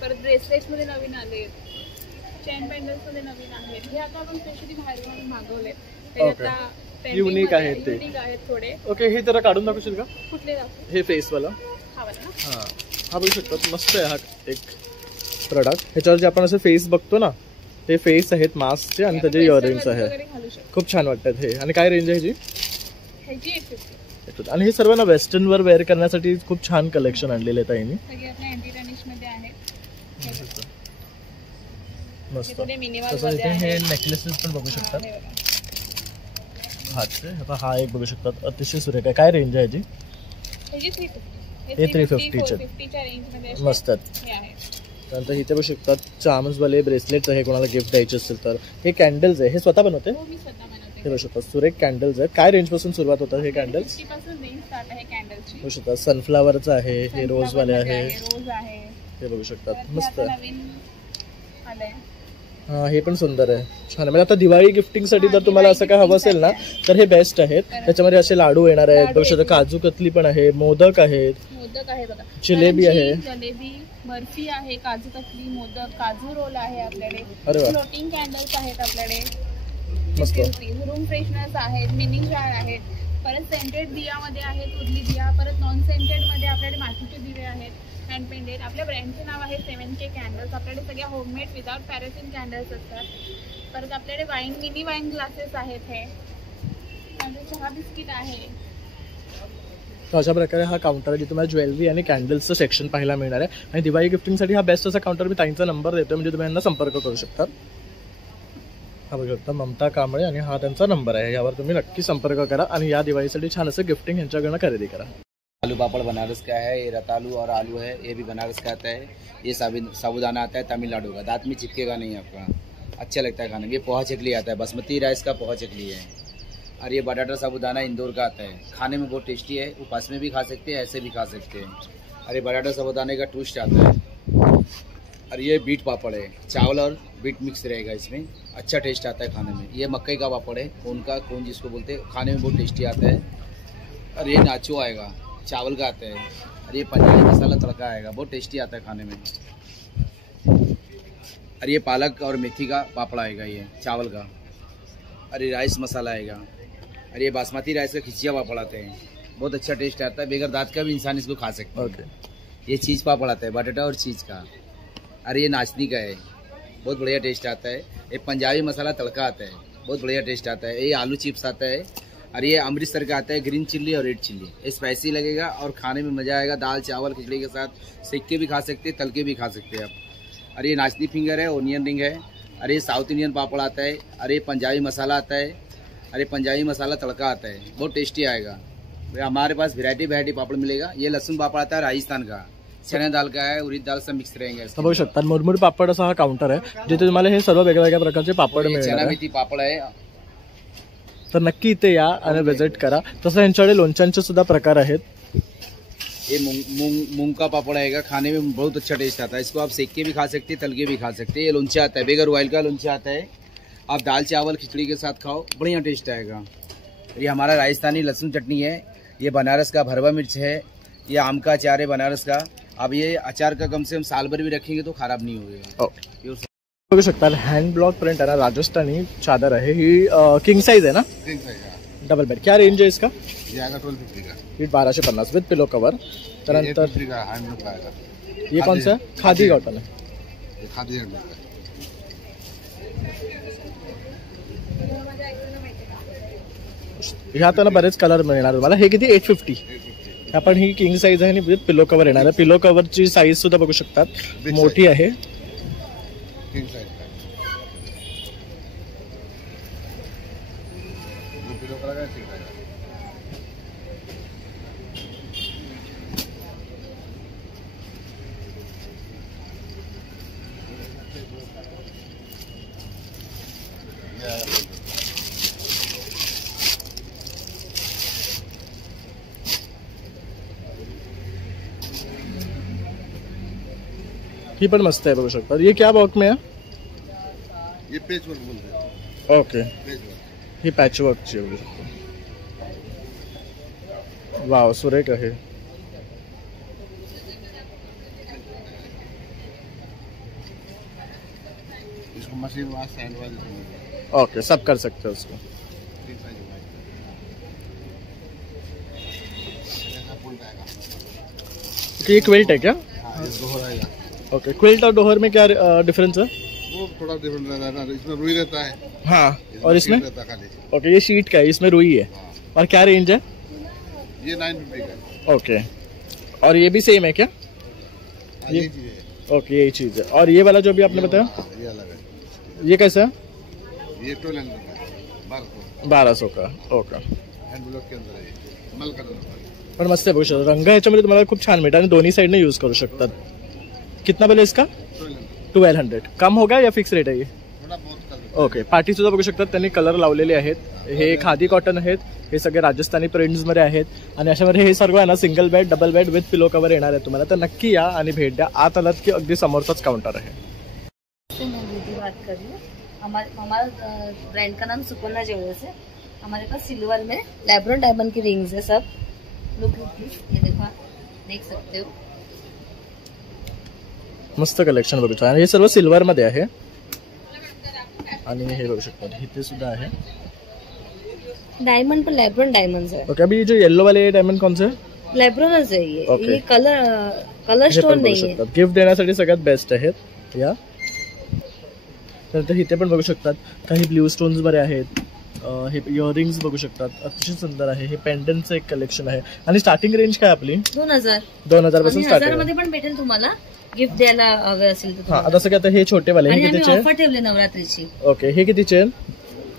परत ब्रेसलेट्समध्ये नवीन आले, चेन पेंडल्समध्ये नवीन आहेत, हे आता आपण स्पेशली बाहेरून मागवले, ते आता युनिक आहेत ते, युनिक आहेत थोडे। ओके, हे जरा काढून दाखवशील का? कुठले दाखवू? हे फेसवाला, हा वाला ना? हां, हा बघू शकतात मस्त आहे हा एक प्रोडक्ट, ह्याच्यावर जे आपण असं फेस बघतो ना ते फेस आहेत मास्कचे आणि त्याचे इयररिंग्स आहे, वगैरे घालू शकतो, खूप छान वाटतात हे। आणि काय रेंज आहे ह्याची? ह्याची 850, आणि हे सर्व ना वेस्टर्नवर वेअर करण्यासाठी खूप छान कलेक्शन आणलेले आहेत ताईंनी, सगळे आपल्या अँटी टर्निशमध्ये आहेत, मस्त। थोडे मिनिमल तसं इथे हे नेकलेसेस पण बघू शकतात हातचे, आता हा एक बघू शकतात अतिशय सुरेख आहे। काय रेंज आहे ह्याची? ह्याची 350, हे 350 चे. 450च्या रेंजमध्ये असे मस्त आहेत. हे आहेत. त्यानंतर इथे बघू शकतात चामचवाले ब्रेसलेट्स आहे, कोणाला गिफ्ट द्यायचे असेल तर. हे कॅन्डल्स आहे, हे स्वतः बनवते. हो, मी स्वतः बनवते. हे बघू शकतात सुरेख कॅन्डल्स आहेत. काय रेंज पासून सुरुवात होतात हे कॅन्डल्स? 50 पासून रेंज स्टार्ट आहे कॅन्डलची. बघू शकतात सनफ्लावरचं आहे, हे रोजवाले आहे, रोज आहे. हे बघू शकतात. तर हे मस्त आता आहे. नवीन आलंय. हा, हे पण सुंदर आहे, छान आहे. म्हणजे आता दिवाळी गिफ्टिंगसाठी जर तुम्हाला असं काय हवं असेल ना तर हे बेस्ट आहेत. त्याच्यामध्ये असे लाडू येणार आहेत, बघू शकता काजू कतली पण आहे, मोदक आहेत, मोदक आहे बघा, जिलेबी आहे, जलेबी, बर्फी आहे, काजू कतली, मोदक, काजू रोल आहे आपल्याकडे, अरे वा. फ्लोटिंग कॅन्डल्स आहेत आपल्याकडे, मस्त. रूम फ्रेशनर्स आहेत, मिनी जार आहेत, परत सेंटेड दियामध्ये आहेत, उरली दिया, परत नॉन सेंटेड मध्ये आपल्याकडे मातीचे दिवे आहेत, हँड पेंटेड. आपल्या ब्रँडचे नाव आहे 7K कॅन्डल्स. आपल्याकडे सगळ्या होममेड विदाउट पॅराफिन कॅन्डल्स असतात. परत आपल्याकडे वाईन, मिनी वाईन ग्लासेस आहेत, हे त्यानंतर चहा बिस्किट आहे. तर अशा प्रकारे हा काउंटर आहे, जिथे तुम्हाला ज्वेलरी आणि कॅन्डल्सचं सेक्शन पाहायला मिळणार आहे. आणि दिवाळी गिफ्टिंगसाठी हा बेस्ट असा काउंटर, मी ताईंचा नंबर देतो, म्हणजे तुम्ही यांना संपर्क करू शकता. हा बघू शकता ममता कांबळे आणि हा त्यांचा नंबर आहे, यावर तुम्ही नक्की संपर्क करा आणि या दिवाळीसाठी छान असं गिफ्टिंग यांच्याकडनं खरेदी करा. आलू पापड़ बनारस का है, ये रतालू और आलू है, ये भी बनारस का आता है. ये साबुदाना आता है तमिलनाडु का, दांत में चिपकेगा नहीं आपका, अच्छा लगता है खाने में. ये पोहा चकली आता है, बासमती राइस का पोहा चकली है. और ये बटाटा साबुदाना इंदौर का आता है, खाने में बहुत टेस्टी है. उपास में भी खा सकते हैं, ऐसे भी खा सकते हैं. और ये बटाटा साबुदाने का टूस्ट आता है. और ये बीट पापड़ है, चावल और बीट मिक्स रहेगा इसमें, अच्छा टेस्ट आता है खाने में. ये मक्के का पापड़ है, कोन जिसको बोलते हैं, खाने में बहुत टेस्टी आता है. और ये नाचो आएगा, चावल का आता है. और ये पंजाबी मसाला तड़का आएगा, बहुत टेस्टी आता है खाने में. और ये पालक और मेथी का पापड़ आएगा, ये चावल का. और ये राइस मसाला आएगा. और ये बासमती राइस का खिचिया पापड़ आते हैं, बहुत अच्छा टेस्ट आता है. बगैर दांत का भी इंसान इसको खा सकता है. ओके. ये चीज़ पापड़ आता है, बटाटा और चीज़ का. और ये नाचनी का है, बहुत बढ़िया टेस्ट आता है. ये पंजाबी मसाला तड़का आता है, बहुत बढ़िया टेस्ट आता है. ये आलू चिप्स आता है. और ये अमृतसर का आता है, ग्रीन चिल्ली और रेड चिल्ली. ये स्पाइसी लगेगा और खाने में मज़ा आएगा. दाल चावल खिचड़ी के साथ सेक के भी खा सकते हैं, तल के भी खा सकते हैं आप. और ये नाचनी फिंगर है, ओनियन रिंग है. और ये साउथ इंडियन पापड़ आता है. और ये पंजाबी मसाला आता है. अरे पंजाबी मसाला तड़का आता है, बहुत टेस्टी आएगा. हमारे पास वैरायटी पापड़ मिलेगा. ये लहसुन पापड़ आता है राजस्थान का, चना दाल का है, उड़द दाल सब मिक्स रहेंगे. बघू शकता मुरमुरी पापड असा हा काउंटर आहे, जिथे तुम्हाला हे सर्व वेगवेगळ्या प्रकारचे पापड मिळणार चना आहे. मेथी पापड़ है. तर नक्की इथे या आणि विजिट करा. तसं यांच्याकडे लोणच्यांचे सुद्धा प्रकार आहेत. ये मूंग का पापड़ आएगा, खाने में बहुत अच्छा टेस्ट आता है. इसको आप सेक के भी खा सकते हैं, तल के भी खा सकते हैं. ये लोंचा आता है, बेगर ऑयल का लोंचा आता है. आप दाल चावल खिचड़ी के साथ खाओ, बढ़िया टेस्ट आएगा. ये हमारा राजस्थानी लहसुन चटनी है. ये बनारस का भरवा मिर्च है. ये आम का अचार है बनारस का. अब ये अचार का कम से कम साल भर भी रखेंगे तो खराब नहीं होगा. बघू शकता हँड ब्लॉक प्रिंट आहे ना, राजस्थानी चादर आहे ही. किंग साइज है ना, डबल बेड. क्या रेंज है इसका? ये आएगा 1250 का, ये 1250 विद पिलो कवर. त्यानंतर 850 का हैंड लूक आएगा. ये कौन सा है? खादी कॉटन है. ये खादी हैंड लूक है. ह्यात ना बरेच कलर मिळणार तुम्हाला. हे किती? 850. आपण ही किंग साइज आहे आणि विथ पिलो कवर येणार आहे. पिलो कवरची साईज सुद्धा बघू शकतात, मोठी आहे. किंग साइज का वो पिलो कलर का ठीक है. ही पण मस्त आहे, बघू शकता. ये क्या वर्क में है? ये पेच वर्क बोलते हैं. ओके. पेच वर्क. ही पॅच वर्कची बघू शकता. वाव, सुरेख आहे. इसको machine wash hand wash. Okay, सब कर सकते हो उसको. ये क्विल्ट है क्या? हाँ, ये दोहर आएगा. ओके. क्विल्ट और डोहर में क्या डिफरेंस है? वो थोड़ा डिफरेंट रहता है ना, इसमें रुई रहता है. हाँ, और इसमें? रहता है खाली. ओके, ये शीट का है, इसमें रुई है. और क्या रेंज है? ये 950 का. ओके. और ये भी सेम है क्या? ये चीज है. ओके, यही चीज है. और ये वाला जो भी आपने बताया, ये अलग है. ये कैसा है? ये 1200 का, 1200. 1200 का. ओके. हैंड ब्लॉक के अंदर है, मल का. पण मस्त आहे बघू शकता. रंग ह्याच्यामध्ये तुम्हाला खूप छान मिळतात आणि दोन्ही साइडने यूज करू शकतात. कितना बिल इसका 1200. कम होगा या फिक्स रेट आहे ये? ओके. पाठी सुद्धा बघू शकतात त्यांनी कलर लावलेले आहेत. हे खादी कॉटन आहेत. हे सगळे राजस्थानी प्रिंट्स मध्ये आहेत आणि अशामध्ये हे सर्व आहे ना single bed double bed with pillow cover येणार आहे तुम्हाला. तर नक्की या आणि भेट द्या. आत आलात की अगदी समोरचाच काउंटर आहे. मैं दीदी बात कर रही हूँ. हमारा ब्रांड का नाम सुकन्या ज्वेलर्स है. हमारे पास सिल्वर में लैब्रोन डायमंड की रिंग्स है सब. लुक प्लीज, ये देखो, देख सकते हो. मस्त कलेक्शन बघू शकता आणि हे सर्व सिल्वर मध्ये आहे आणि हे बघू शकता इथे सुद्धा आहे डायमंड पर लैब्रोन डायमंड्स है. ओके. अभी जो येलो वाले डायमंड कौन से लैब्रोनच है ये. Okay. ये कलर स्टोन नहीं है. गिफ्ट देण्यासाठी सगळ्यात बेस्ट आहेत या. तर इथे पण बघू शकतात काही ब्ल्यू स्टोन्स बरे आहेत. हे इयरिंग्स बघू शकतात अतिशय सुंदर आहे. हे पेंडंटचं एक कलेक्शन आहे आणि स्टार्टिंग रेंज काय आपली 2000 पासून स्टार्टिंग मध्ये पण भेटेल तुम्हाला गिफ्ट द्यायला हवे असेल तर. आता सगळे आता हे छोटे वाले हे कितीचे ऑफर ठेवले नवरात्रीची. ओके. हे कितीचे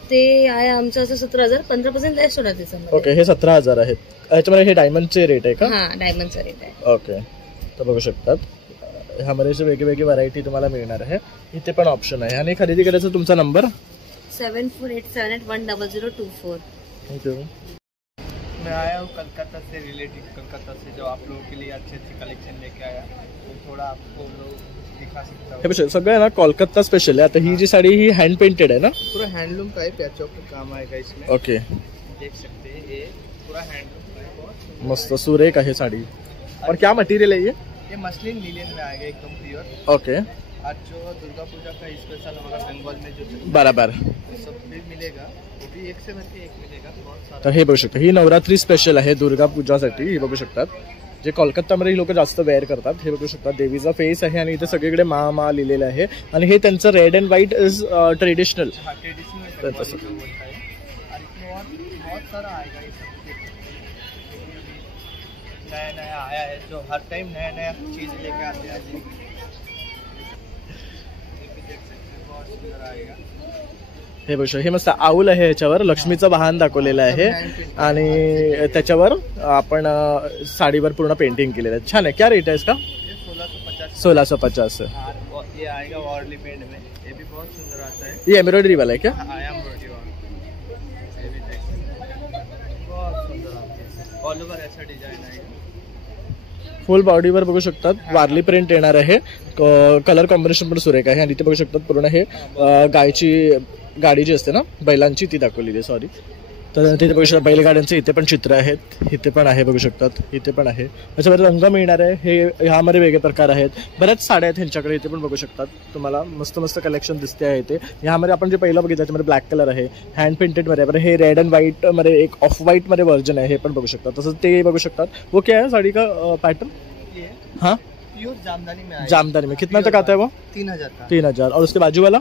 ते आहे आमचं असं 17,000 15% लेस होणार त्याच्यामध्ये. ओके. हे 17,000 आहेत. ह्याच्यामध्ये हे डायमंडचे रेट आहे का? हा डायमंडचा रेट आहे. ओके. तर बघू शकतात ह्यामध्ये वेगवेगळी व्हरायटी तुम्हाला मिळणार आहे. इथे पण ऑप्शन आहे आणि खरेदी करायचा तुमचा नंबर 7487810024. थँक्यू. मैं आया हूँ कलकत्ता से, रिलेटिव कलकत्ता से, जो आप लोगों के लिए अच्छे अच्छे कलेक्शन लेके आया, तो थोड़ा आपको लोग दिखा सकता हूँ. हे सगळं ना कोलकाता स्पेशल आहे. आता ही जी साडी ही हँड पेंटेड आहे ना? पूरा हैंडलूम का है. पैचवर्क का काम आएगा इसमें. ओके. देख सकते हैं ये पूरा हैंडलूम का है. बहुत मस्त सुरेख आहे साडी. और क्या मटेरियल है ये मसलिन लिनियन में आएगा एकदम प्योर. ओके. आज जो दुर्गा पूजा का स्पेशल हमारा बंगाल में जो बराबर सब भी मिलेगा, वो भी एक से भर के एक मिलेगा. बहुत सारा. तर हे बघू शकता ही नवरात्री स्पेशल आहे दुर्गा पूजासाठी. हे बघू शकतात जे कोलकातामध्ये ही लोक जास्त वेअर करतात. हे बघू शकता देवीचा फेस आहे आणि इथे सगळीकडे मा मा लिहिलेलं आहे आणि हे त्यांचं red and white is traditional. बहुत सारा आएगा ये सब. नया नया आया है जो हर टाइम नया नया चीज लेके आते हैं. हे बघू हे मस्त आऊल आहे. ह्याच्यावर लक्ष्मीचं वाहन दाखवलेलं आहे आणि त्याच्यावर आपण साडीवर पूर्ण पेंटिंग केलेलं आहे. छान आहे. क्या रेट है इसका? 1650. ये आएगा वॉर्ली पेंट में. ये भी बहुत सुंदर आता है. ये एम्ब्रॉयडरी वाला है क्या? एम्ब्रॉयडरी वाला. ये भी बहुत सुंदर आता है. ऑल ओवर ऐसा डिजाइन आएगा. फुल बॉडीवर बघू शकतात वारली प्रिंट येणार आहे. कलर कॉम्बिनेशन पण सुरेख आहे आणि इथे बघू शकतात पूर्ण हे गाडी जी असते ना बैलांची ती दाखवलेली आहे. सॉरी. तर तिथे बघू शकता बैलगाड्यांचे इथे पण चित्र आहेत. इथे पण आहे बघू शकतात. इथे पण आहे. त्याच्यामध्ये रंग मिळणार आहे. हे ह्यामध्ये वेगळे प्रकार आहेत. बऱ्याच साड्या आहेत ह्यांच्याकडे. इथे पण बघू शकतात तुम्हाला मस्त मस्त कलेक्शन दिसते आहे. इथे ह्यामध्ये आपण जे पहिलं बघितलं त्याच्यामध्ये ब्लॅक कलर आहे हँड पेंटेड मध्ये. बरं हे रेड अँड व्हाईट मध्ये एक ऑफ व्हाईट मध्ये व्हर्जन आहे. हे पण बघू शकतात. तसंच ते बघू शकतात. वो क्या है साड़ी का पैटर्न? हाँ प्योर जामदानी में. जामदानी में कितना तक आता है वो? 3000 का. 3000. और उसके बाजू वाला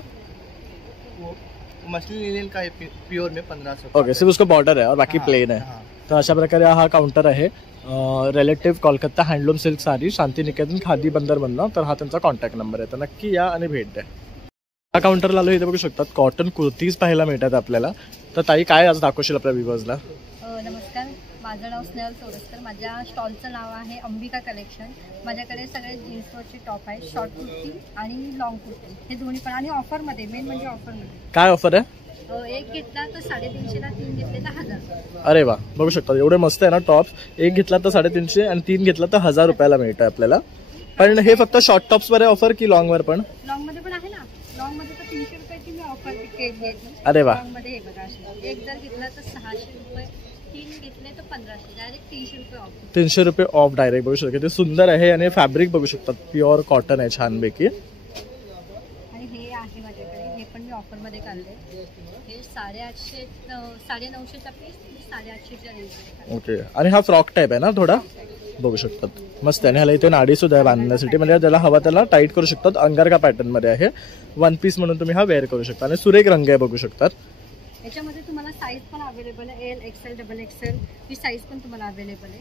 मसलिन लिनियन का है प्योर में 1500. ओके. सिर्फ उसको बॉर्डर है और बाकी प्लेन आहे. तर अशा प्रकारे हा काउंटर आहे. Relative Kolkata handloom silk sari Shantiniketan khadi बंदरमधनं. तर हा त्यांचा कॉन्टॅक्ट नंबर आहे. तर नक्की या आणि भेट द्या. हा काउंटरला आलो. इथे बघू शकतात कॉटन कुर्तीज पाहायला मिळतात आपल्याला. तर ताई काय आज दाखवशील आपल्या व्ह्युअर्सला? नमस्कार. माझं नाव स्नेहल चौरस्कर. माझ्या स्टॉलचं नाव आहे अंबिका कलेक्शन. माझ्याकडे सगळे जीन्सवरचे टॉप आहेत. शॉर्ट कुर्ती आणि लॉंग कुर्ती हे दोन्ही पण आणि ऑफरमध्ये मेन म्हणजे ऑफरमध्ये. काय ऑफर आहे? एक घेतला तर 350ला 3 घेतले तर 1000. अरे वा. बघू शकता एवढे मस्त आहे ना टॉप्स. एक घेतला तर 350 आणि 3 घेतला तर 1000 रुपयाला मिळतं आपल्याला. पण हे फक्त शॉर्ट टॉप्स वर ऑफर की लॉंग वर पण? लॉंग मध्ये पण आहे ना. लॉंग मध्ये तर 300 रुपयाची मी ऑफर केली आहे. अरे वा. लॉंग मध्ये हे बघा एक जर घेतला तर 600 रुपये. 3 घेतले तर 1500. डायरेक्ट 300 रुपये ऑफ. 300 रुपये ऑफ डायरेक्ट. बघू शकता किती सुंदर आहे आणि फॅब्रिक बघू शकतात प्युअर कॉटन आहे छानपैकी. आणि हे आहे माझ्याकडे. हे पण मी ऑफर मध्ये काढले. हे 850 950चा पीस 850च्या रेंज. ओके. आणि हा फ्रॉक टाईप आहे ना थोडा. बघू शकतात मस्त आहे. आणि ह्याला इथे नाडी सुद्धा आहे बांधण्यासाठी. म्हणजे ज्याला हवा त्याला टाईट करू शकतात. अंगारका पॅटर्न मध्ये आहे. 1 पीस म्हणून तुम्ही हा वेअर करू शकता. आणि सुरेख रंग आहे बघू शकतात. याच्यामध्ये तुम्हाला साईज पण अवेलेबल आहे. एल एक्सेल डबल एक्सेल ही साईज पण तुम्हाला अवेलेबल आहे.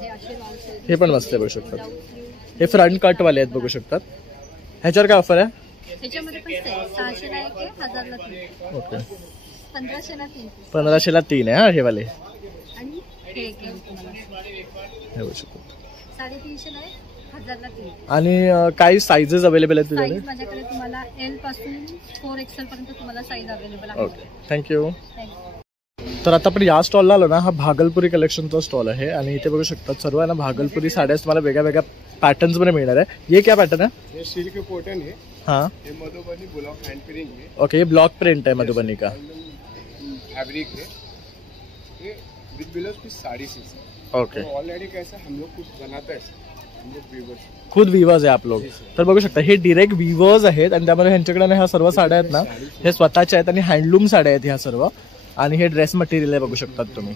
हे असे लॉंग. हे पण मस्त आहे बघू शकतात. हे फ्रंट कट वाले आहेत बघू शकतात. ह्याच्यावर काय ऑफर आहे? ह्याच्यामध्ये पण 600ला 1 आहे 1000ला 3. ओके. 1500ला 3. 1500ला 3 आहे हा हे वाले. आणि हे तुम्हाला हे बघू शकतो 350 आहे, 1000ला 3. आणि काही साईजेस अवेलेबल आहेत तुझ्याकडे? साईज माझ्याकडे तुम्हाला एल पासून 4XL पर्यंत तुम्हाला साईज अवेलेबल आहे. Okay, thank you. तर आता आपण या स्टॉलला आलो ना, हा भागलपुरी कलेक्शनचा स्टॉल आहे आणि इथे बघू शकता सर्व आहे ना भागलपुरी साड्या तुम्हाला वेगळ्या वेगळ्या पॅटर्न्स मध्ये मिळणार आहे. ये क्या पॅटर्न है? ये सिल्क कॉटन है. हाँ, ये मधुबनी ब्लॉक हैंड प्रिंटिंग है. ओके, ये ब्लॉक प्रिंट है मधुबनी का. फैब्रिक है ये विद ब्लाउज की साड़ी से. ओके, ऑलरेडी कैसा हम लोग कुछ बनाते हैं, हम लोग वीवर्स, खुद वीवर्स आहे आप लोग. तर बघू शकता हे डिरेक्ट वीवर्स आहेत आणि त्यामध्ये ह्यांच्याकडे ह्या सर्व साड्या आहेत ना, हे स्वतःच्या आहेत आणि हँडलूम साड्या आहेत ह्या सर्व. आणि हे ड्रेस मटेरियल आहे बघू शकतात तुम्ही.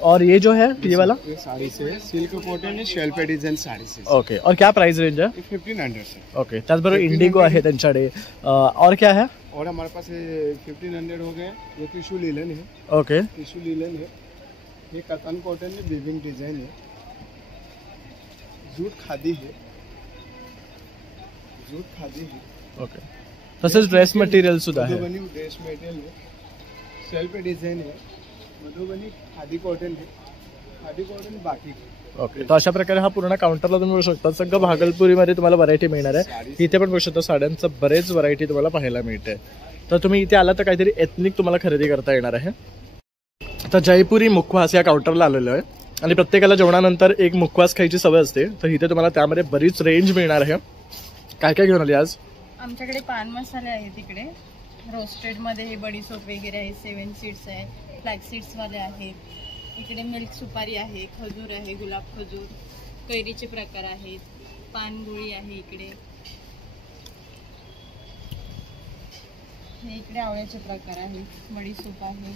और ये जो है ये वाला साड़ी से सिल्क कॉटन है, शेल पे डिजाइन साड़ी से. ओके, और क्या प्राइस रेंज है? 1500 से. ओके, त्याचबरोबर इंडिगो आहे त्यांच्याकडे. और क्या है? और हमारे पास 1500 हो गए. ये टिश्यू लिलन है. ओके, टिश्यू लिलन है. ये कतन कॉटन है, वीविंग डिजाइन है. जूट खादी है, जूट खादी है. ओके, तसेच ड्रेस मटेरियल सुद्धा आहे. मधुबनी ड्रेस मटेरियल है, शेल पे डिजाइन है. मधुबनी खादी कॉटन है, खादी कॉटन बाकी. ओके, तर अशा प्रकारे हा पूर्ण काउंटरला तुम्ही बघू शकता. सगळं भागलपुरीमध्ये तुम्हाला व्हरायटी मिळणार आहे. इथे पण बघू शकता साड्यांचं बरेच व्हरायटी तुम्हाला पाहायला मिळते. तर तुम्ही इथे आला तर काहीतरी एथनिक तुम्हाला खरेदी करता येणार आहे. आता जयपुरी मुखवास या काउंटरला आलेलो आहे आणि प्रत्येकाला जेवणानंतर एक मुखवास खायची सवय असते. तर इथे तुम्हाला त्यामध्ये बरीच रेंज मिळणार आहे. काय काय घेऊन आली आज? आमच्याकडे पान मसाले आहेत, इकडे रोस्टेड मध्ये हे बडीसोप वगैरे आहे, 7 सीड्स आहे, फ्लॅक्स सीड्स वाले आहेत. इकडे मिल्क सुपारी आहे, खजूर आहे, गुलाब खजूर, कैरीचे प्रकार आहेत, पानगुळी आहे. इकडे हे इकडे आवळ्याचे प्रकार आहेत, बडीसोप आहे.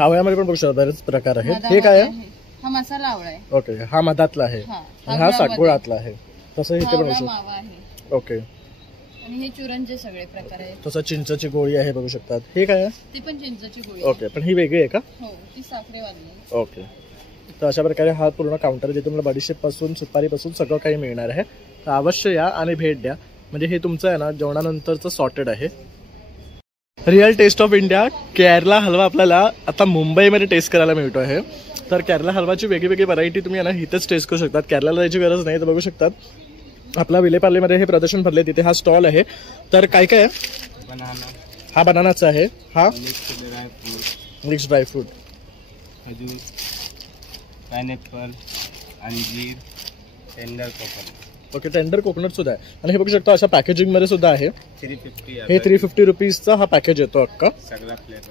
आवळ्यामध्ये पण बघू शकता बरेच प्रकार आहेत. हे काय आहे? हा मसाला आवळा आहे. ओके, हा मधातला आहे आणि हा सागुळातला आहे. तसं इथे पण बघू मावा शकता. आहे. ओके, आणि हे चुरणचे सगळे प्रकार आहेत. तसं चिंचची गोळी आहे बघू शकतात. हे काय आहे? ती पण चिंचची गोळी. ओके, पण ही वेगळी आहे का? हो, ती साखरेवाली आहे. ओके, तर अशा प्रकारे हा पूर्ण काउंटर जिथे तुम्हाला बडीशेप पासून सुपारीपासून सगळं काही मिळणार आहे. तर अवश्य या आणि भेट द्या. म्हणजे हे तुमचं आहे ना जेवणानंतरचं सॉर्टेड आहे. Real taste of India Kerala halwa आपल्याला आता मुंबईमध्ये टेस्ट करायला मिळतो आहे. तर केरला हलवाची वेगळी वेगळी व्हरायटी तुम्ही ना इथेच टेस्ट करू शकतात. केरळला जायची गरज नाही. तर बघू शकतात आपला विलेपार्लेमध्ये हे प्रदर्शन भरले, तिथे हा स्टॉल आहे. तर काय काय आहे? बनाना, हा बनानाचा आहे. हा मिक्स ड्रायफ्रूट, खजूर, पायनॅपल, अंजीर, tender coconut. Okay, tender coconut सुद्धा आहे. आणि हे बघू शकता अशा पॅकेजिंग मध्ये सुद्धा आहे. 350 हे 350 रुपीजचा हा पॅकेज येतो अख्खा.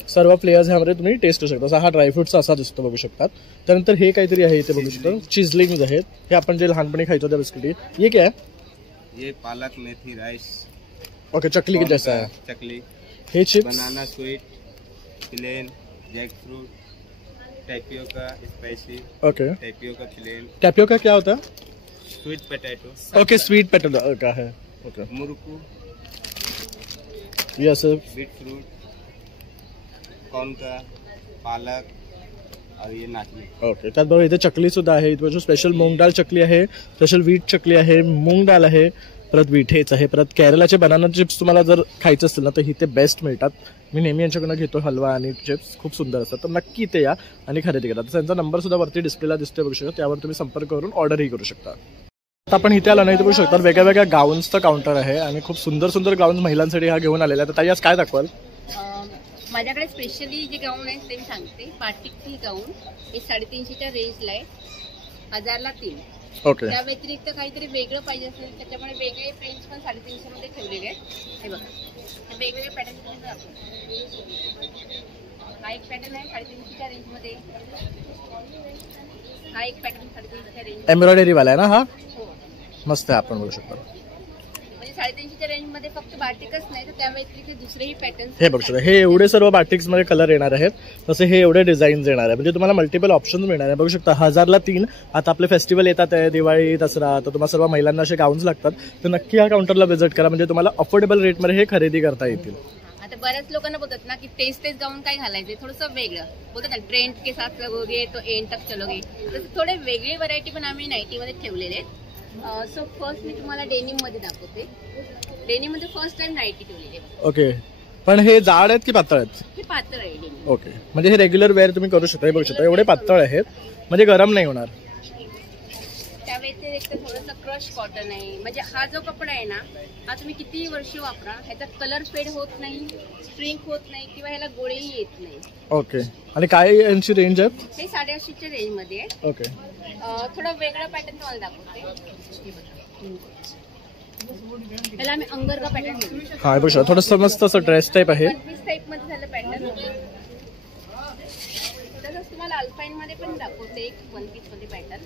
सर्व फ्लेवर्स ह्यामध्ये तुम्ही टेस्ट करू शकता. हा ड्रायफ्रुट्सचा असा दिसतो बघू शकतात. त्यानंतर हे काहीतरी आहे इथे बघू शकता, चिझलिंग्स आहेत. हे आपण जे लहानपणी खायचो त्या बिस्किटी. ये क्या है? ये पालक मेथी राइस. ओके, चकली के जैसा है. चकली. हे chips, banana sweet, plain, jackfruit, tapioca spicy. Okay, tapioca plain. Tapioca क्या होता है? Sweet potato. Okay, sweet potato का है. Okay, murukku, yes, beetroot, corn का, पालक और ये नाचणी. ओके, त्याचबरोबर इथे चकली सुद्धा आहे. इथे स्पेशल मूग डाळ चकली आहे, स्पेशल व्हीट चकली आहे, मूग डाळ आहे, परत व्हीट हेच आहे. परत केरळाचे बनाना चिप्स तुम्हाला जर खायचं असेल ना तर इथे बेस्ट मिळतात. मी नेहमी यांच्याकडनं घेतो हलवा आणि चिप्स, खूप सुंदर असतात. तर नक्की इथे या आणि खरेदी करा. त्यांचा नंबर सुद्धा वरती डिस्प्लेला दिसतोय बघू शकता, त्यावर तुम्ही संपर्क करून ऑर्डरही करू शकता. आता आपण इथे आला नाही तर बघू शकता वेगळ्या वेगळ्या गाऊन्सचं काउंटर आहे आणि खूप सुंदर सुंदर गाऊन्स महिलांसाठी हा घेऊन आलेला आहे. तर ताई आज काय दाखवाल? माझ्याकडे स्पेशली जे गाऊन आहे ते मी सांगते. बाटिकची गाऊन हे 350च्या रेंजला आहे, 1000ला 3. ओके, त्या व्यतिरिक्त काहीतरी वेगळं पाहिजे असेल त्याच्यामुळे वेगळे प्रिंट्स पण 350 मध्ये ठेवलेले आहेत. हे बघा, हे वेगवेगळे पॅटर्न हा एक पॅटर्न आहे 350च्या रेंजमध्ये. हा एक पॅटर्न 350च्या रेंज एम्ब्रॉयडरी वाला आहे ना हा? मस्त आहे, आपण बघू शकता. म्हणजे 350च्या रेंजमध्ये फक्त बाटिकच नाही तर त्या व्यतिरिक्त दुसरेही पॅटर्न हे बघू शकता. हे एवढे सर्व बाटिक्स मध्ये कलर येणार आहेत. तसे हे एवढे डिझाईन्स येणार आहे. म्हणजे तुम्हाला मल्टिपल ऑप्शन्स मिळणार आहे. बघू शकता 1000ला 3. आता आपले फेस्टिवल येतात आहे, दिवाळी, दसरा, तर तुम्हाला सर्व महिलांना असे गाऊन्स लागतात. तर नक्की या काउंटरला व्हिजिट करा. म्हणजे तुम्हाला अफोर्डेबल रेटमध्ये हे खरेदी करता येतील. आता बऱ्याच लोकांना बोलतात ना की तेच गाऊन काय घालायचे, थोडंसं वेगळं बोलतात ना, ट्रेंड के साथ लगोगे तो एंड तक चलोगे. तर थोडे वेगळी व्हरायटी पण आम्ही नाईटीमध्ये ठेवलेले आहेत. सो फर्स्ट मी तुम्हाला डेनिम मध्ये दाखवते. डेनिम मध्ये फर्स्ट टाइम नाईटी ठेवलेली आहे. ओके, पण हे जाड आहेत की पातळ आहेत? हे पातळ आहे डेनिम. ओके, म्हणजे हे रेग्युलर वेअर तुम्ही करू शकता. हे बघू शकता एवढे पातळ आहेत, म्हणजे गरम नाही होणार. त्या व्यतिरिक्त थोडंसं क्रश कॉटन आहे. म्हणजे हा जो कपडा आहे ना, हा तुम्ही कितीही वर्ष वापरा, ह्याचा कलर फेड होत नाही, श्रिंक होत नाही किंवा ह्याला गोळेही येत नाही. ओके, आणि काय यांची रेंज आहे? हे 850च्या रेंज मध्ये आहे. ओके, थोडा वेगळा पॅटर्न तुम्हाला दाखवते. त्याला आम्ही अंगरका पॅटर्न म्हणतो. हा बघू शकता थोडंसं मस्त असं ड्रेस टाईप आहे. वन पीस टाईप मध्ये झालं पॅटर्न. तसंच तुम्हाला अल्पाईन मध्ये पण दाखवते एक वन पीस मध्ये पॅटर्न.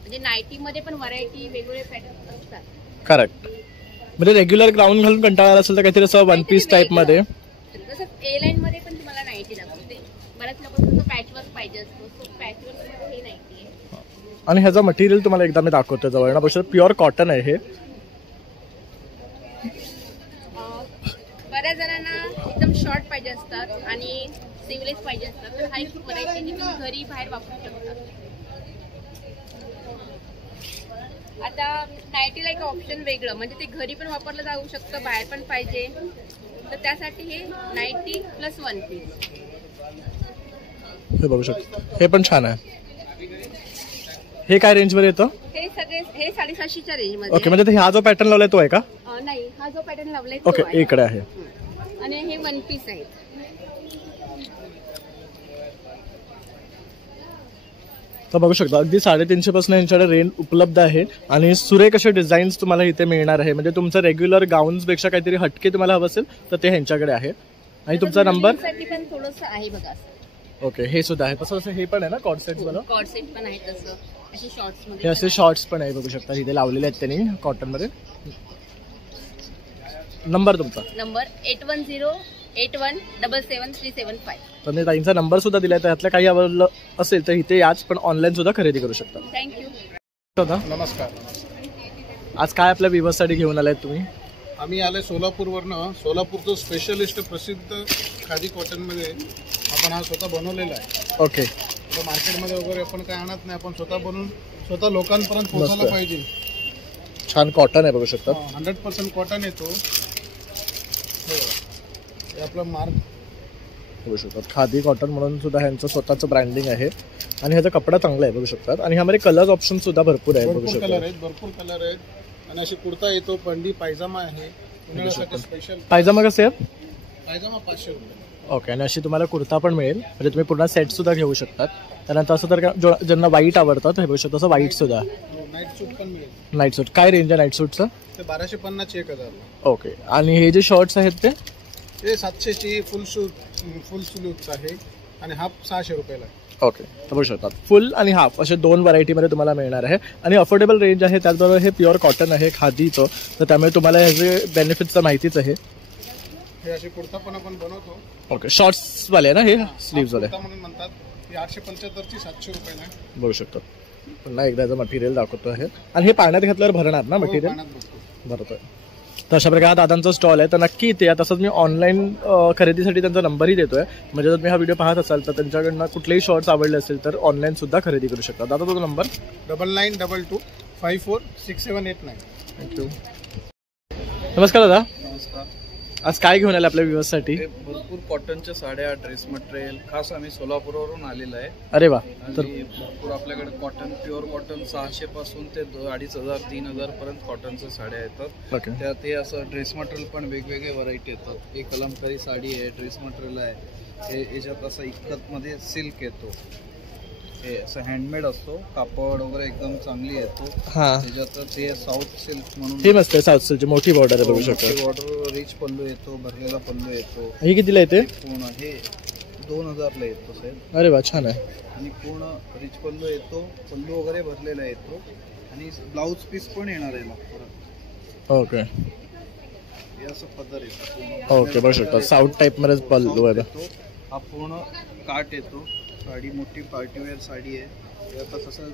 म्हणजे नाईटी मध्ये पण व्हरायटी वेगवेगळे पॅटर्न असतात. करेक्ट, म्हणजे रेग्युलर ग्राउंड घालून कंटाळा असेल तर काहीतरी असं वन पीस टाईप मध्ये. तसंच ए लाईन मध्ये पण तुम्हाला नाईटी दाखवते. बऱ्याच लोकांना पॅचवर्क पाहिजे असतो, सो पॅचवर्क मध्ये हे नाईटी आहे. आणि ह्याचं मटेरियल तुम्हाला एकदा मी दाखवतो जवळ ना. बघू प्युअर कॉटन आहे हे. बऱ्याच जणांना एकदम शॉर्ट पाहिजे असतात आणि स्लीवलेस पाहिजे असतात, तर हा एक व्हरायटी जी तुम्ही घरी बाहेर वापरू शकता. आता नाईटीला एक ऑप्शन वेगळं, म्हणजे ते घरी पण वापरलं जाऊ शकतं, बाहेर पण पाहिजे, तर त्यासाठी हे नाईटी प्लस वन पीस. हे बघू शकता, हे पण छान आहे. हे काय रेंज वर येतं? हे सगळे हे 750च्या रेंज मध्ये. ओके, म्हणजे हा जो पॅटर्न लावलाय तो आहे का? नाही, हा जो पॅटर्न लावलाय ओके, इकडे आहे. आणि हे वन पीस आहेत. तर बघू शकता अगदी 350 पासून यांच्याकडे रेंज उपलब्ध आहे आणि सुरेख असे डिझाईन्स तुम्हाला इथे मिळणार आहे. म्हणजे तुमचं रेग्युलर गाऊन्स पेक्षा काहीतरी हटके तुम्हाला हवं असेल तर ते ह्यांच्याकडे आहे. आणि तुमचा नंबर पण थोडंसं आहे बघा. ओके, हे सुद्धा आहे. तसं हे पण आहे ना कॉर्ड सेट वाला? कॉर्ड सेट पण आहे तसं. असे शॉर्ट्स मध्ये हे असे शॉर्ट्स पण आहे बघू शकता इथे लावलेले आहेत त्यांनी कॉटन मध्ये. नंबर तुमचा? नंबर 8108177375. तर मी ताईंचा नंबर सुद्धा दिलाय, तर यातलं काही आवडलं असेल तर इथे याच, पण ऑनलाईन सुद्धा खरेदी करू शकता. थँक्यू. नमस्कार. आज काय आपल्या व्ह्यूअर्ससाठी घेऊन आलाय तुम्ही? आम्ही आले सोलापूरवरनं. सोलापूरचं स्पेशलिस्ट प्रसिद्ध खादी कॉटनमध्ये आपण हा स्वतः बनवलेला आहे. ओके, मार्केटमध्ये वगैरे आपण काय आणत नाही, आपण स्वतः बनवून स्वतः लोकांपर्यंत पोहोचायला पाहिजे. छान कॉटन आहे बघू शकता. 100% कॉटन येतो. हे आपलं मार्क बघू शकतात, खादी कॉटन म्हणून सुद्धा ह्यांचं स्वतःचं ब्रँडिंग आहे. आणि ह्याचा कपडा चांगला आहे बघू शकतात. आणि ह्यामध्ये कलर ऑप्शन सुद्धा भरपूर आहे बघू शकता. भरपूर कलर आहेत. आणि अशी कुर्ता येतो, पंडी पायजामा आहे उन्हाळ्यासाठी स्पेशल. पायजामा कसे आहे? पायजामा 500 रुपये. ओके, आणि अशी तुम्हाला कुर्ता पण मिळेल, म्हणजे तुम्ही पूर्ण सेट सुद्धा घेऊ शकतात. त्यानंतर असं तर ज्यांना व्हाईट आवडतात हे बघू शकता, असं व्हाईट सुद्धा. नाईट सूट पण मिळेल. नाईट सूट काय रेंज आहे नाईट सूटचं? ते 1250 1000. ओके, आणि हे जे शर्ट्स आहेत ते 700ची फुल स्लीव्हचं आहे आणि हाफ 600 रुपयाला. ओके, तर बघू शकतात फुल आणि हाफ असे दोन व्हरायटीमध्ये तुम्हाला मिळणार आहे. आणि अफोर्डेबल रेंज आहे. त्याचबरोबर हे प्युअर कॉटन आहे खादीचं, तर त्यामुळे तुम्हाला ह्याचे बेनिफिट्सचं माहितीच आहे. हे असे कुर्ता पण आपण बनवतो. ओके, शॉर्ट्स वाले ना हे स्लीव्स वाले म्हणून म्हणतात. ही 875ची 700 रुपयाला. बघू शकतो. पुन्हा एकदा याचं मटेरियल दाखवतो आहे. आणि हे पाण्यात घातल्यावर भरणार ना मटेरियल? भरतोय. तर अशा प्रकारे हा दादांचा स्टॉल आहे, तर नक्की इथे या. तसंच मी ऑनलाईन खरेदीसाठी त्यांचा नंबरही देतोय. म्हणजे जर तुम्ही हा व्हिडिओ पाहत असाल तर त्यांच्याकडनं कुठलेही शॉर्ट्स आवडले असेल तर ऑनलाईन सुद्धा खरेदी करू शकता. दादा तुझा नंबर? 9922546789. थँक्यू. नमस्कार दादा. नमस्कार. आज काय घेऊन आले आपल्या व्ह्यूअर्ससाठी? भरपूर कॉटनच्या साड्या, ड्रेस मटेरियल, खास आम्ही सोलापूरवरून आलेलो आहे. अरे वा. तर भरपूर आपल्याकडे कॉटन, प्युअर कॉटन 600 पासून ते 2500 3000 पर्यंत कॉटनच्या साड्या येतात. त्यात हे असं ड्रेस मटेरियल पण वेगवेगळे व्हरायटी येतात. हे कलमकारी साडी आहे, ड्रेस मटेरियल आहे. हे याच्यात असं इक्कत मध्ये सिल्क येतो. हे असं हँडमेड असतो, कापड वगैरे एकदम चांगली येतो. त्याच्यात ते साऊथ सिल्क म्हणून हे मस्त आहे. साऊथ सिल्कची मोठी बॉर्डर आहे बघू शकता. बॉर्डर रिच पल्लू येतो, भरलेला पल्लू येतो. हे कितीला येते? पूर्ण हे 2000 ला येतो साहेब. अरे वा, छान आहे. आणि पूर्ण रिच पल्लू येतो, पल्लू वगैरे भरलेला येतो. आणि ब्लाउज पीस पण येणार आहे. ओके, हे असं पदर येतो. ओके, बघू शकता साऊथ टाईप मध्ये पल्लू आहे. हा पूर्ण काट येतो. साडी मोठी पार्टीवेअर साडी आहे. यात असं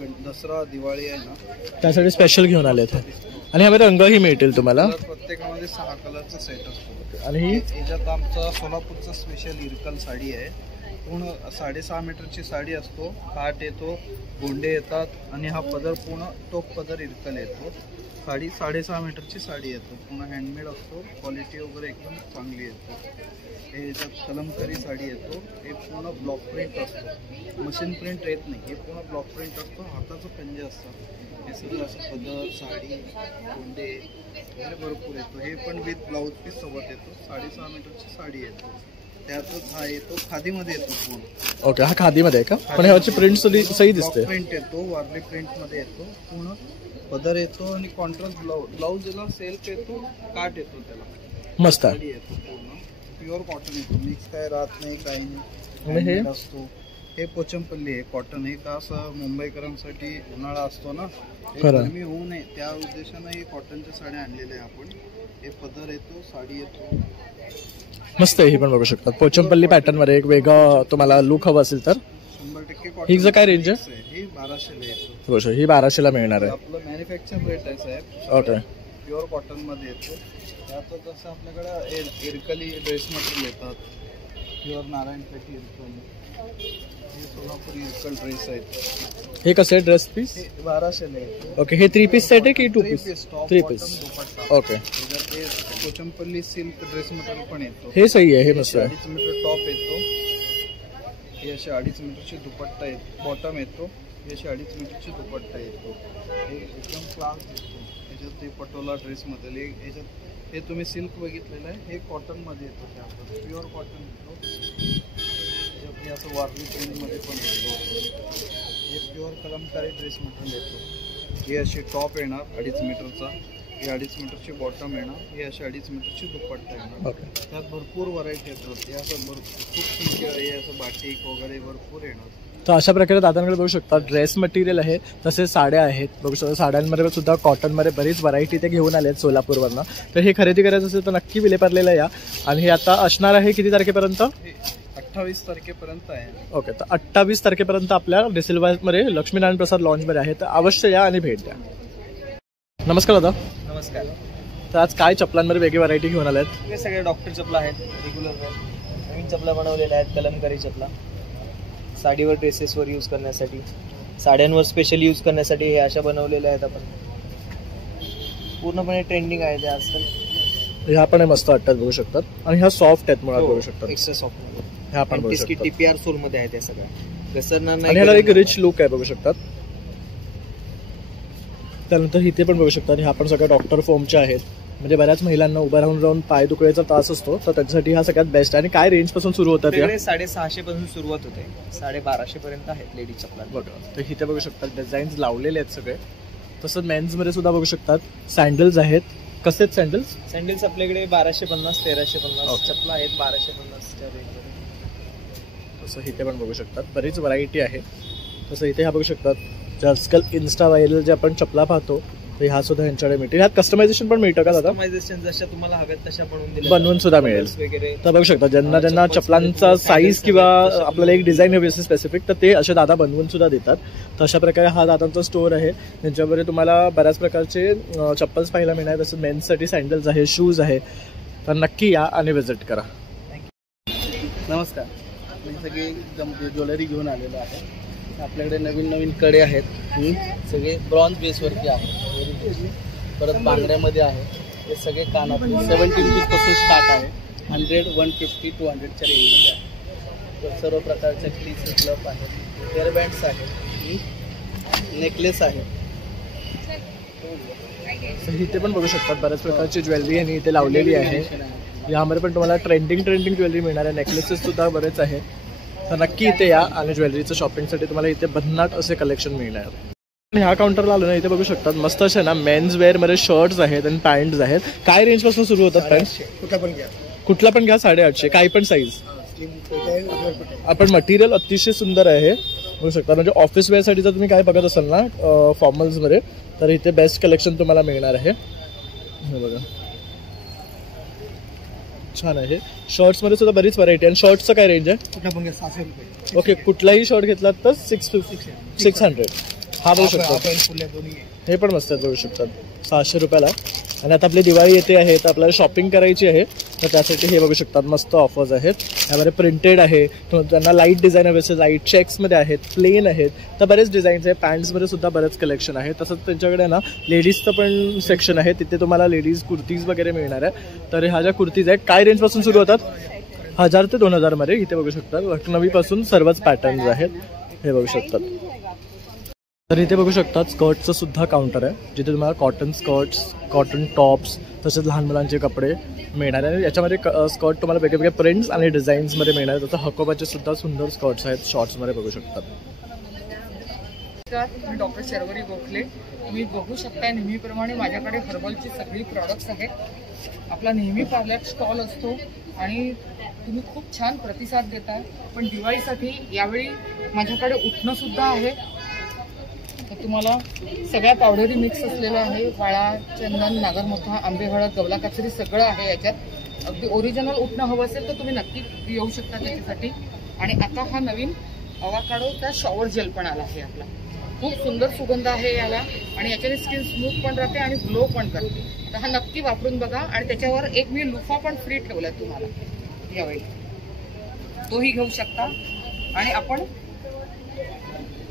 दसरा दिवाळी आहे ना, त्यासाठी स्पेशल घेऊन आले ते. आणि ह्यामध्ये रंगही मिळतील तुम्हाला. प्रत्येकामध्ये 6 कलरचा सेट असतो. आणि ही याच्यात आमचा सोलापूरचा स्पेशल इरकल साडी आहे. पूर्ण 6.5 मीटरची साडी असतो. काठ येतो, गोंडे येतात आणि हा पदर पूर्ण टोप पदर इरकल येतो. साडी 6.5 मीटरची साडी येतो. पूर्ण हँडमेड असतो. क्वालिटी वगैरे एकदम चांगली येतो. हे याच्यात कलमकारी साडी येतो. हे पूर्ण ब्लॉक प्रिंट असतो. मशीन प्रिंट येत नाही. हे पूर्ण ब्लॉक प्रिंट असतो. हाताचं पंजे असतात. हे सगळं असं पदर, साडी, गोंडे वगैरे भरपूर येतो. हे पण विथ ब्लाऊज पीस सोबत येतो. 6.5 मीटरची साडी येतो. त्यातच हा येतो खादीमध्ये येतो पूर्ण. ओके, हा खादीमध्ये आहे का? पण ह्याची प्रिंट सही दिसते. प्रिंट येतो, वारली प्रिंट मध्ये येतो. पूर्ण पदर येतो आणि कॉन्ट्रास्ट ब्लाऊज याला सेल्फ येतो, काट येतो त्याला. मस्त आहे. साडी येतो पूर्ण प्युअर कॉटन येतो. मिक्स काय राहत नाही, काही आणि हे नाही असतो. हे पोचमपल्ली आहे कॉटन. हे का असं मुंबईकरांसाठी उन्हाळा असतो ना, गरमी होऊ नये त्या उद्देशानं हे कॉटनच्या साड्या आणलेल्या आहे आपण. हे पदर येतो, साडी येतो. मस्त आहे. ही पण बघू शकतात पोचमपल्ली पॅटर्न मध्ये एक वेगळा तुम्हाला लुक हवा असेल तर 100% ही काय रेंज आहे? ही 1200 येतो. गोष्ट ही 1200 मिळणार आहे. आपलं मॅन्युफॅक्चर रेट आहे साहेब. ओके, प्युअर कॉटन मध्ये येतो. त्यात जसं आपल्याकडे इरकली ड्रेस मटेरियल येतात. प्युअर नारायणपेठी इरकल, हे सोलापुरी इरकल ड्रेस आहेत. हे कसं आहे ड्रेस पीस? 1200 येतो. ओके, हे 3 पीस सेट आहे की 2 piece? 3 piece. Okay, Kochampalli silk dress material पण येतो. हे सही आहे. हे मस्त आहे. 2.5 मीटर टॉप येतो. हे असे 2.5 मीटरचे दुपट्टा येतो. बॉटम येतो. हे असे 2.5 मीटरचे दुपट्टा येतो. हे एकदम क्लास येतो. याच्यात ते पटोला ड्रेस मध्ये याच्यात हे तुम्ही सिल्क बघितलेलं आहे. हे कॉटन मध्ये येतो. ते प्युअर कॉटन येतो. हे असं वारली प्रिंट मध्ये पण येतो. हे प्युअर कलमकारी ड्रेस मटेरियल येतो. हे असे टॉप येणार 2.5 मीटरचा. हे 2.5 मीटरची बॉटम येणार. हे असे 2.5 मीटरची दुपट्टा येणार. त्यात भरपूर व्हरायटी येतात. हे असं खूप संख्या आहे. असं बाटिक वगैरे भरपूर येणार. तर अशा प्रकारे दादांकडे बघू शकता ड्रेस मटेरियल आहे, तसेच साड्या आहेत. बघू शकता साड्यांमध्ये सुद्धा कॉटनमध्ये बरीच व्हरायटी ते घेऊन आले आहेत सोलापूरवरनं. तर हे खरेदी करायचं असेल तर नक्की विलेपार्लेला या. आणि हे आता असणार आहे किती तारखेपर्यंत? 28 तारखेपर्यंत आहे. ओके, तर 28 तारखेपर्यंत आपल्या डिसेलवायमध्ये लक्ष्मीनारायण प्रसाद लॉन्चमध्ये आहे. तर अवश्य या आणि भेट द्या. नमस्कार दादा. नमस्कार. तर आज काय चपलांमध्ये वेगळी व्हरायटी घेऊन आल्या आहेत? हे सगळे डॉक्टर चपला आहेत. रेग्युलर नवीन चपला बनवलेल्या आहेत. कलमकारी चपला साडीवर ड्रेसेसवर यूज करण्यासाठी, साड्यांवर स्पेशल यूज करण्यासाठी हे अशा बनवलेल्या आहेत. आपण पूर्णपणे ट्रेंडिंग आहे ते आजकाल. ह्या पण मस्त वाटतात बघू शकतात. आणि ह्या सॉफ्ट आहेत मुळात बघू शकतात. Extra soft. ह्या पण बघू शकतात. टीपीआर सोल मध्ये आहे त्या सगळ्या. घसरणार नाही. आणि ह्याला एक रिच लुक आहे बघू शकतात. त्यानंतर इथे पण बघू शकतात. ह्या पण सगळ्या डॉक्टर फोमच्या आहेत. म्हणजे बऱ्याच महिलांना उभा राहून पाय दुखण्याचा त्रास असतो, तर त्याच्यासाठी हा सगळ्यात बेस्ट. आणि काय रेंज पासून सुरू होतात? 650 पासून सुरुवात होते. 1250 पर्यंत आहेत लेडीज चपला. बघा, तर इथे बघू शकतात डिझाईन्स लावलेले आहेत सगळे. तसंच मेन्स मध्ये सुद्धा बघू शकतात. सँडल्स आहेत. कसे आहेत सँडल्स? सँडल्स आपल्याकडे 1250, 1350 चपला आहेत 1250च्या रेंजमध्ये. तसं इथे पण बघू शकतात बरीच व्हरायटी आहे. तसं इथे ह्या बघू शकतात आजकाल इन्स्टा व्हायरल जे आपण चपला पाहतो, तर ह्या सुद्धा यांच्याकडे मिळतील. ह्यात कस्टमायझेशन पण मिळतं का दादा? कस्टमायझेशन जशा तुम्हाला हव्यात तशा बनवून सुद्धा मिळेल. तर बघू शकता ज्यांना चपलांचा साईज किंवा आपल्याला एक डिझाईन हवी असेल स्पेसिफिक, तर ते असे दादा बनवून सुद्धा देतात. तर अशा प्रकारे हा दादांचा स्टोअर आहे. त्यांच्यामध्ये तुम्हाला बऱ्याच प्रकारचे चप्पल्स पाहायला मिळणार. तसंच मेन्ससाठी सँडल्स आहे, शूज आहे. तर नक्की या आणि व्हिजिट करा. नमस्कार. मी सगळी ज्वेलरी घेऊन आलेलो आहे. आपल्याकडे नवीन कडे आहेत. सगळे ब्रॉन्झ बेसवरती आहेत. परत बांगड्यामध्ये आहे. हे सगळे कानात 70 रुपीजपासून स्टार्ट आहे. 100, 150, 200च्या रेंजमध्ये आहे. तर सर्व प्रकारच्या क्लिप क्लप आहेत. हेअरबँड्स आहेत. नेकलेस आहे. इथे पण बघू शकतात बऱ्याच प्रकारची ज्वेलरी आणि इथे लावलेली आहे. यामध्ये पण तुम्हाला ट्रेंडिंग ज्वेलरी मिळणार आहे. नेकलेसेस सुद्धा बरेच आहेत. तर नक्की इथे या आणि ज्वेलरीचं शॉपिंगसाठी तुम्हाला इथे भन्नाट असे कलेक्शन मिळणार. ह्या काउंटरला आलो ना, इथे बघू शकतात मस्त असे ना मेन्स वेअर मध्ये शर्ट्स आहेत आणि पॅन्ट्स आहेत. काय रेंज पासून सुरू होतात पॅन्ट्स? कुठला पण घ्या 850. काही पण साईज. आपण मटेरियल अतिशय सुंदर आहे बघू शकता. म्हणजे ऑफिस वेअर साठी जर तुम्ही काय बघत असाल ना फॉर्मल्स मध्ये, तर इथे बेस्ट कलेक्शन तुम्हाला मिळणार आहे. बघा छान आहे. शर्ट्स मध्ये सुद्धा बरीच व्हरायटी. आणि शर्ट्सचं काय रेंज आहे? कुठला पण घ्या 600 रुपये. ओके, कुठलाही शर्ट घेतलात तर 600. हा बघू शकतो, फुले दोन्ही आहे. हे पण मस्त आहेत बघू शकतात 600 रुपयाला. आणि आता आपली दिवाळी येते आहे तर आपल्याला शॉपिंग करायची आहे तर त्यासाठी हे बघू शकतात मस्त ऑफर्स आहेत. यामध्ये प्रिंटेड आहे, त्यांना लाईट डिझाईन हवे असेल लाईट चेक्समध्ये आहेत, प्लेन आहेत, तर बरेच डिझाईन्स आहे. पॅन्ट्समध्ये सुद्धा बरेच कलेक्शन आहे. तसंच त्यांच्याकडे ना लेडीजचं पण सेक्शन आहे, तिथे तुम्हाला लेडीज कुर्तीज वगैरे मिळणार आहे. तर ह्या ज्या कुर्तीज आहेत काय रेंजपासून सुरू होतात? 1000 ते 2000 मध्ये. इथे बघू शकतात लखनवीपासून सर्वच पॅटर्न्स आहेत, हे बघू शकतात. तर इथे बघू शकतात स्कर्टचं सुद्धा काउंटर आहे, जिथे तुम्हाला कॉटन स्कर्ट्स, कॉटन टॉप्स, तसेच लहान मुलांचे कपडे मिळणार आहे. याच्यामध्ये स्कर्ट तुम्हाला वेगवेगळे प्रिंट्स आणि डिझाईन्समध्ये मिळणार आहे. तसं हकोबाचे सुद्धा सुंदर स्कर्ट्स आहेत, शॉर्ट्समध्ये बघू शकतात. मी डॉक्टर शर्वरी गोखले. तुम्ही बघू शकता नेहमीप्रमाणे माझ्याकडे हर्बलची सगळी प्रॉडक्ट्स आहेत. आपला नेहमी पार्लर स्टॉल असतो आणि तुम्ही खूप छान प्रतिसाद देताय. पण दिवाळीसाठी यावेळी माझ्याकडे उठणं सुद्धा आहे. तर तुम्हाला सगळ्या पावडरी मिक्स असलेलं आहे. वाळा, चंदन, नागरमोथा, आंबे हळद, गवला काचरी सगळं आहे याच्यात. अगदी ओरिजिनल उठणं हवं असेल तर तुम्ही नक्की येऊ शकता त्याच्यासाठी. आणि आता हा नवीन अवाकाडोचा शॉवर जेल पण आला आहे आपला. खूप सुंदर सुगंध आहे याला आणि याच्याने स्किन स्मूथ पण राहते आणि ग्लो पण करते. तर हा नक्की वापरून बघा. आणि त्याच्यावर एक मी लुफा पण फ्री ठेवला तुम्हाला यावेळी, तोही घेऊ शकता. आणि आपण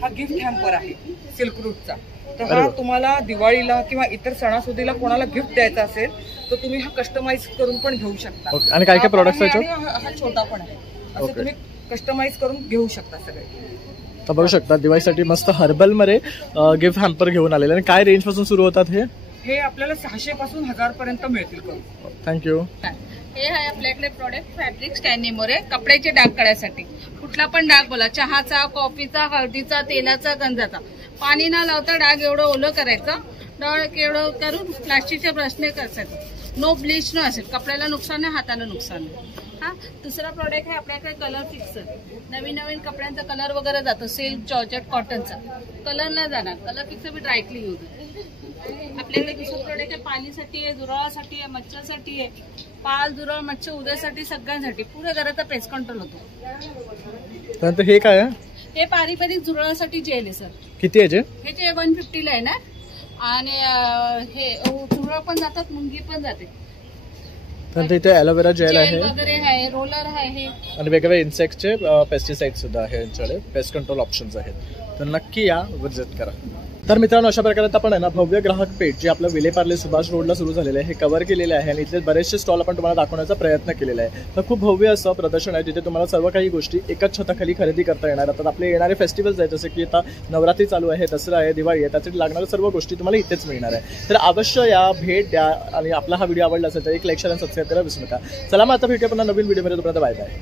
हा गिफ्ट हॅम्पर आहे सिल्क रूटचा. तर हा तुम्हाला दिवाळीला किंवा इतर सणासुदीला कोणाला गिफ्ट द्यायचा असेल तर तुम्ही हा कस्टमाइज करून पण घेऊ शकता. आणि काय काय प्रोडक्ट्स आहेत? हा छोटा पण आहे, असं तुम्ही कस्टमाइज करून घेऊ शकता सगळे. तर बघू शकता दिवाळीसाठी मस्त हर्बलमध्ये गिफ्ट हॅम्पर घेऊन आलेले. आणि काय रेंज पासून सुरू होतात हे आपल्याला 600 पासून 1000 पर्यंत मिळतील करून. थँक्यू. हे आहे आपल्याकडे प्रोडक्ट फॅब्रिक स्टॅनिमोर आहे कपड्याचे डाग काढायसाठी. कुठला पण डाग बोला, चहाचा, कॉफीचा, हळदीचा, तेलाचा, गंजाचा, पाणी न लावता डाग एवढं ओलं करायचं. डाग एवढं करून प्लास्टिकच्या ब्रशने करायचं. नो ब्लीच न असेल, कपड्याला नुकसान नाही, हाताला नुकसान नाही. हा दुसरा प्रोडक्ट आहे आपल्याकडे कलर फिक्सर. नवीन नवीन कपड्यांचा कलर वगैरे जातो, सिल्क, जॉर्जेट, कॉटनचा कलर नाही जाणार. कलर फिक्सर बी ड्रायक्लीन होतं. आपल्याकडे दुसरं प्रोडक्ट आहे पाणीसाठी आहे, जुराळासाठी आहे, मच्छरसाठी आहे. पाल, जुराळ, मच्छर, उद्यासाठी सगळ्यांसाठी पुऱ्या घराचा पेस्ट कंट्रोल होतो. त्यानंतर हे काय आहे? हे पारंपरिक जुराळासाठी जेल आहे सर. किती आहे? हे 150 ला आहे ना. आणि हे जुराळ पण जातात, मुंगी पण जाते. त्यानंतर इथे ॲलोवेरा जेल आहे वगैरे आहे, रोलर आहे आणि वेगवेगळे इन्सेक्टचे पेस्टिसाइड सुद्धा आहे. यांच्याकडे पेस्ट कंट्रोल ऑप्शन्स आहेत, तर नक्की या विजिट करा. तर मित्रांनो अशा प्रकारे आपण आहे ना भव्य ग्राहक पेठ जे आपलं विलेपार्ले सुभाष रोडला सुरू झालेलं आहे हे कव्हर केलेले आहे. आणि इथले बरेचसे स्टॉल आपण तुम्हाला दाखवण्याचा प्रयत्न केलेला आहे. तर खूप भव्य असं प्रदर्शन आहे जिथे तुम्हाला सर्व काही गोष्टी एकाच छताखाली खरेदी करता येणार. आता आपले येणारे फेस्टिवल्स आहेत जसे की आता नवरात्री चालू आहे, दसरा आहे, दिवाळी आहे, त्यासाठी लागणाऱ्या सर्व गोष्टी तुम्हाला इथेच मिळणार आहे. तर अवश्य या, भेट द्या. आणि आपला हा व्हिडिओ आवडला असेल तर एक लाईक, शेअर आणि सबस्क्राईब करायला विसरू नका. चला मग आता भेटूया पुन्हा नवीन व्हिडिओमध्ये. तोपर्यंत बाय बाय.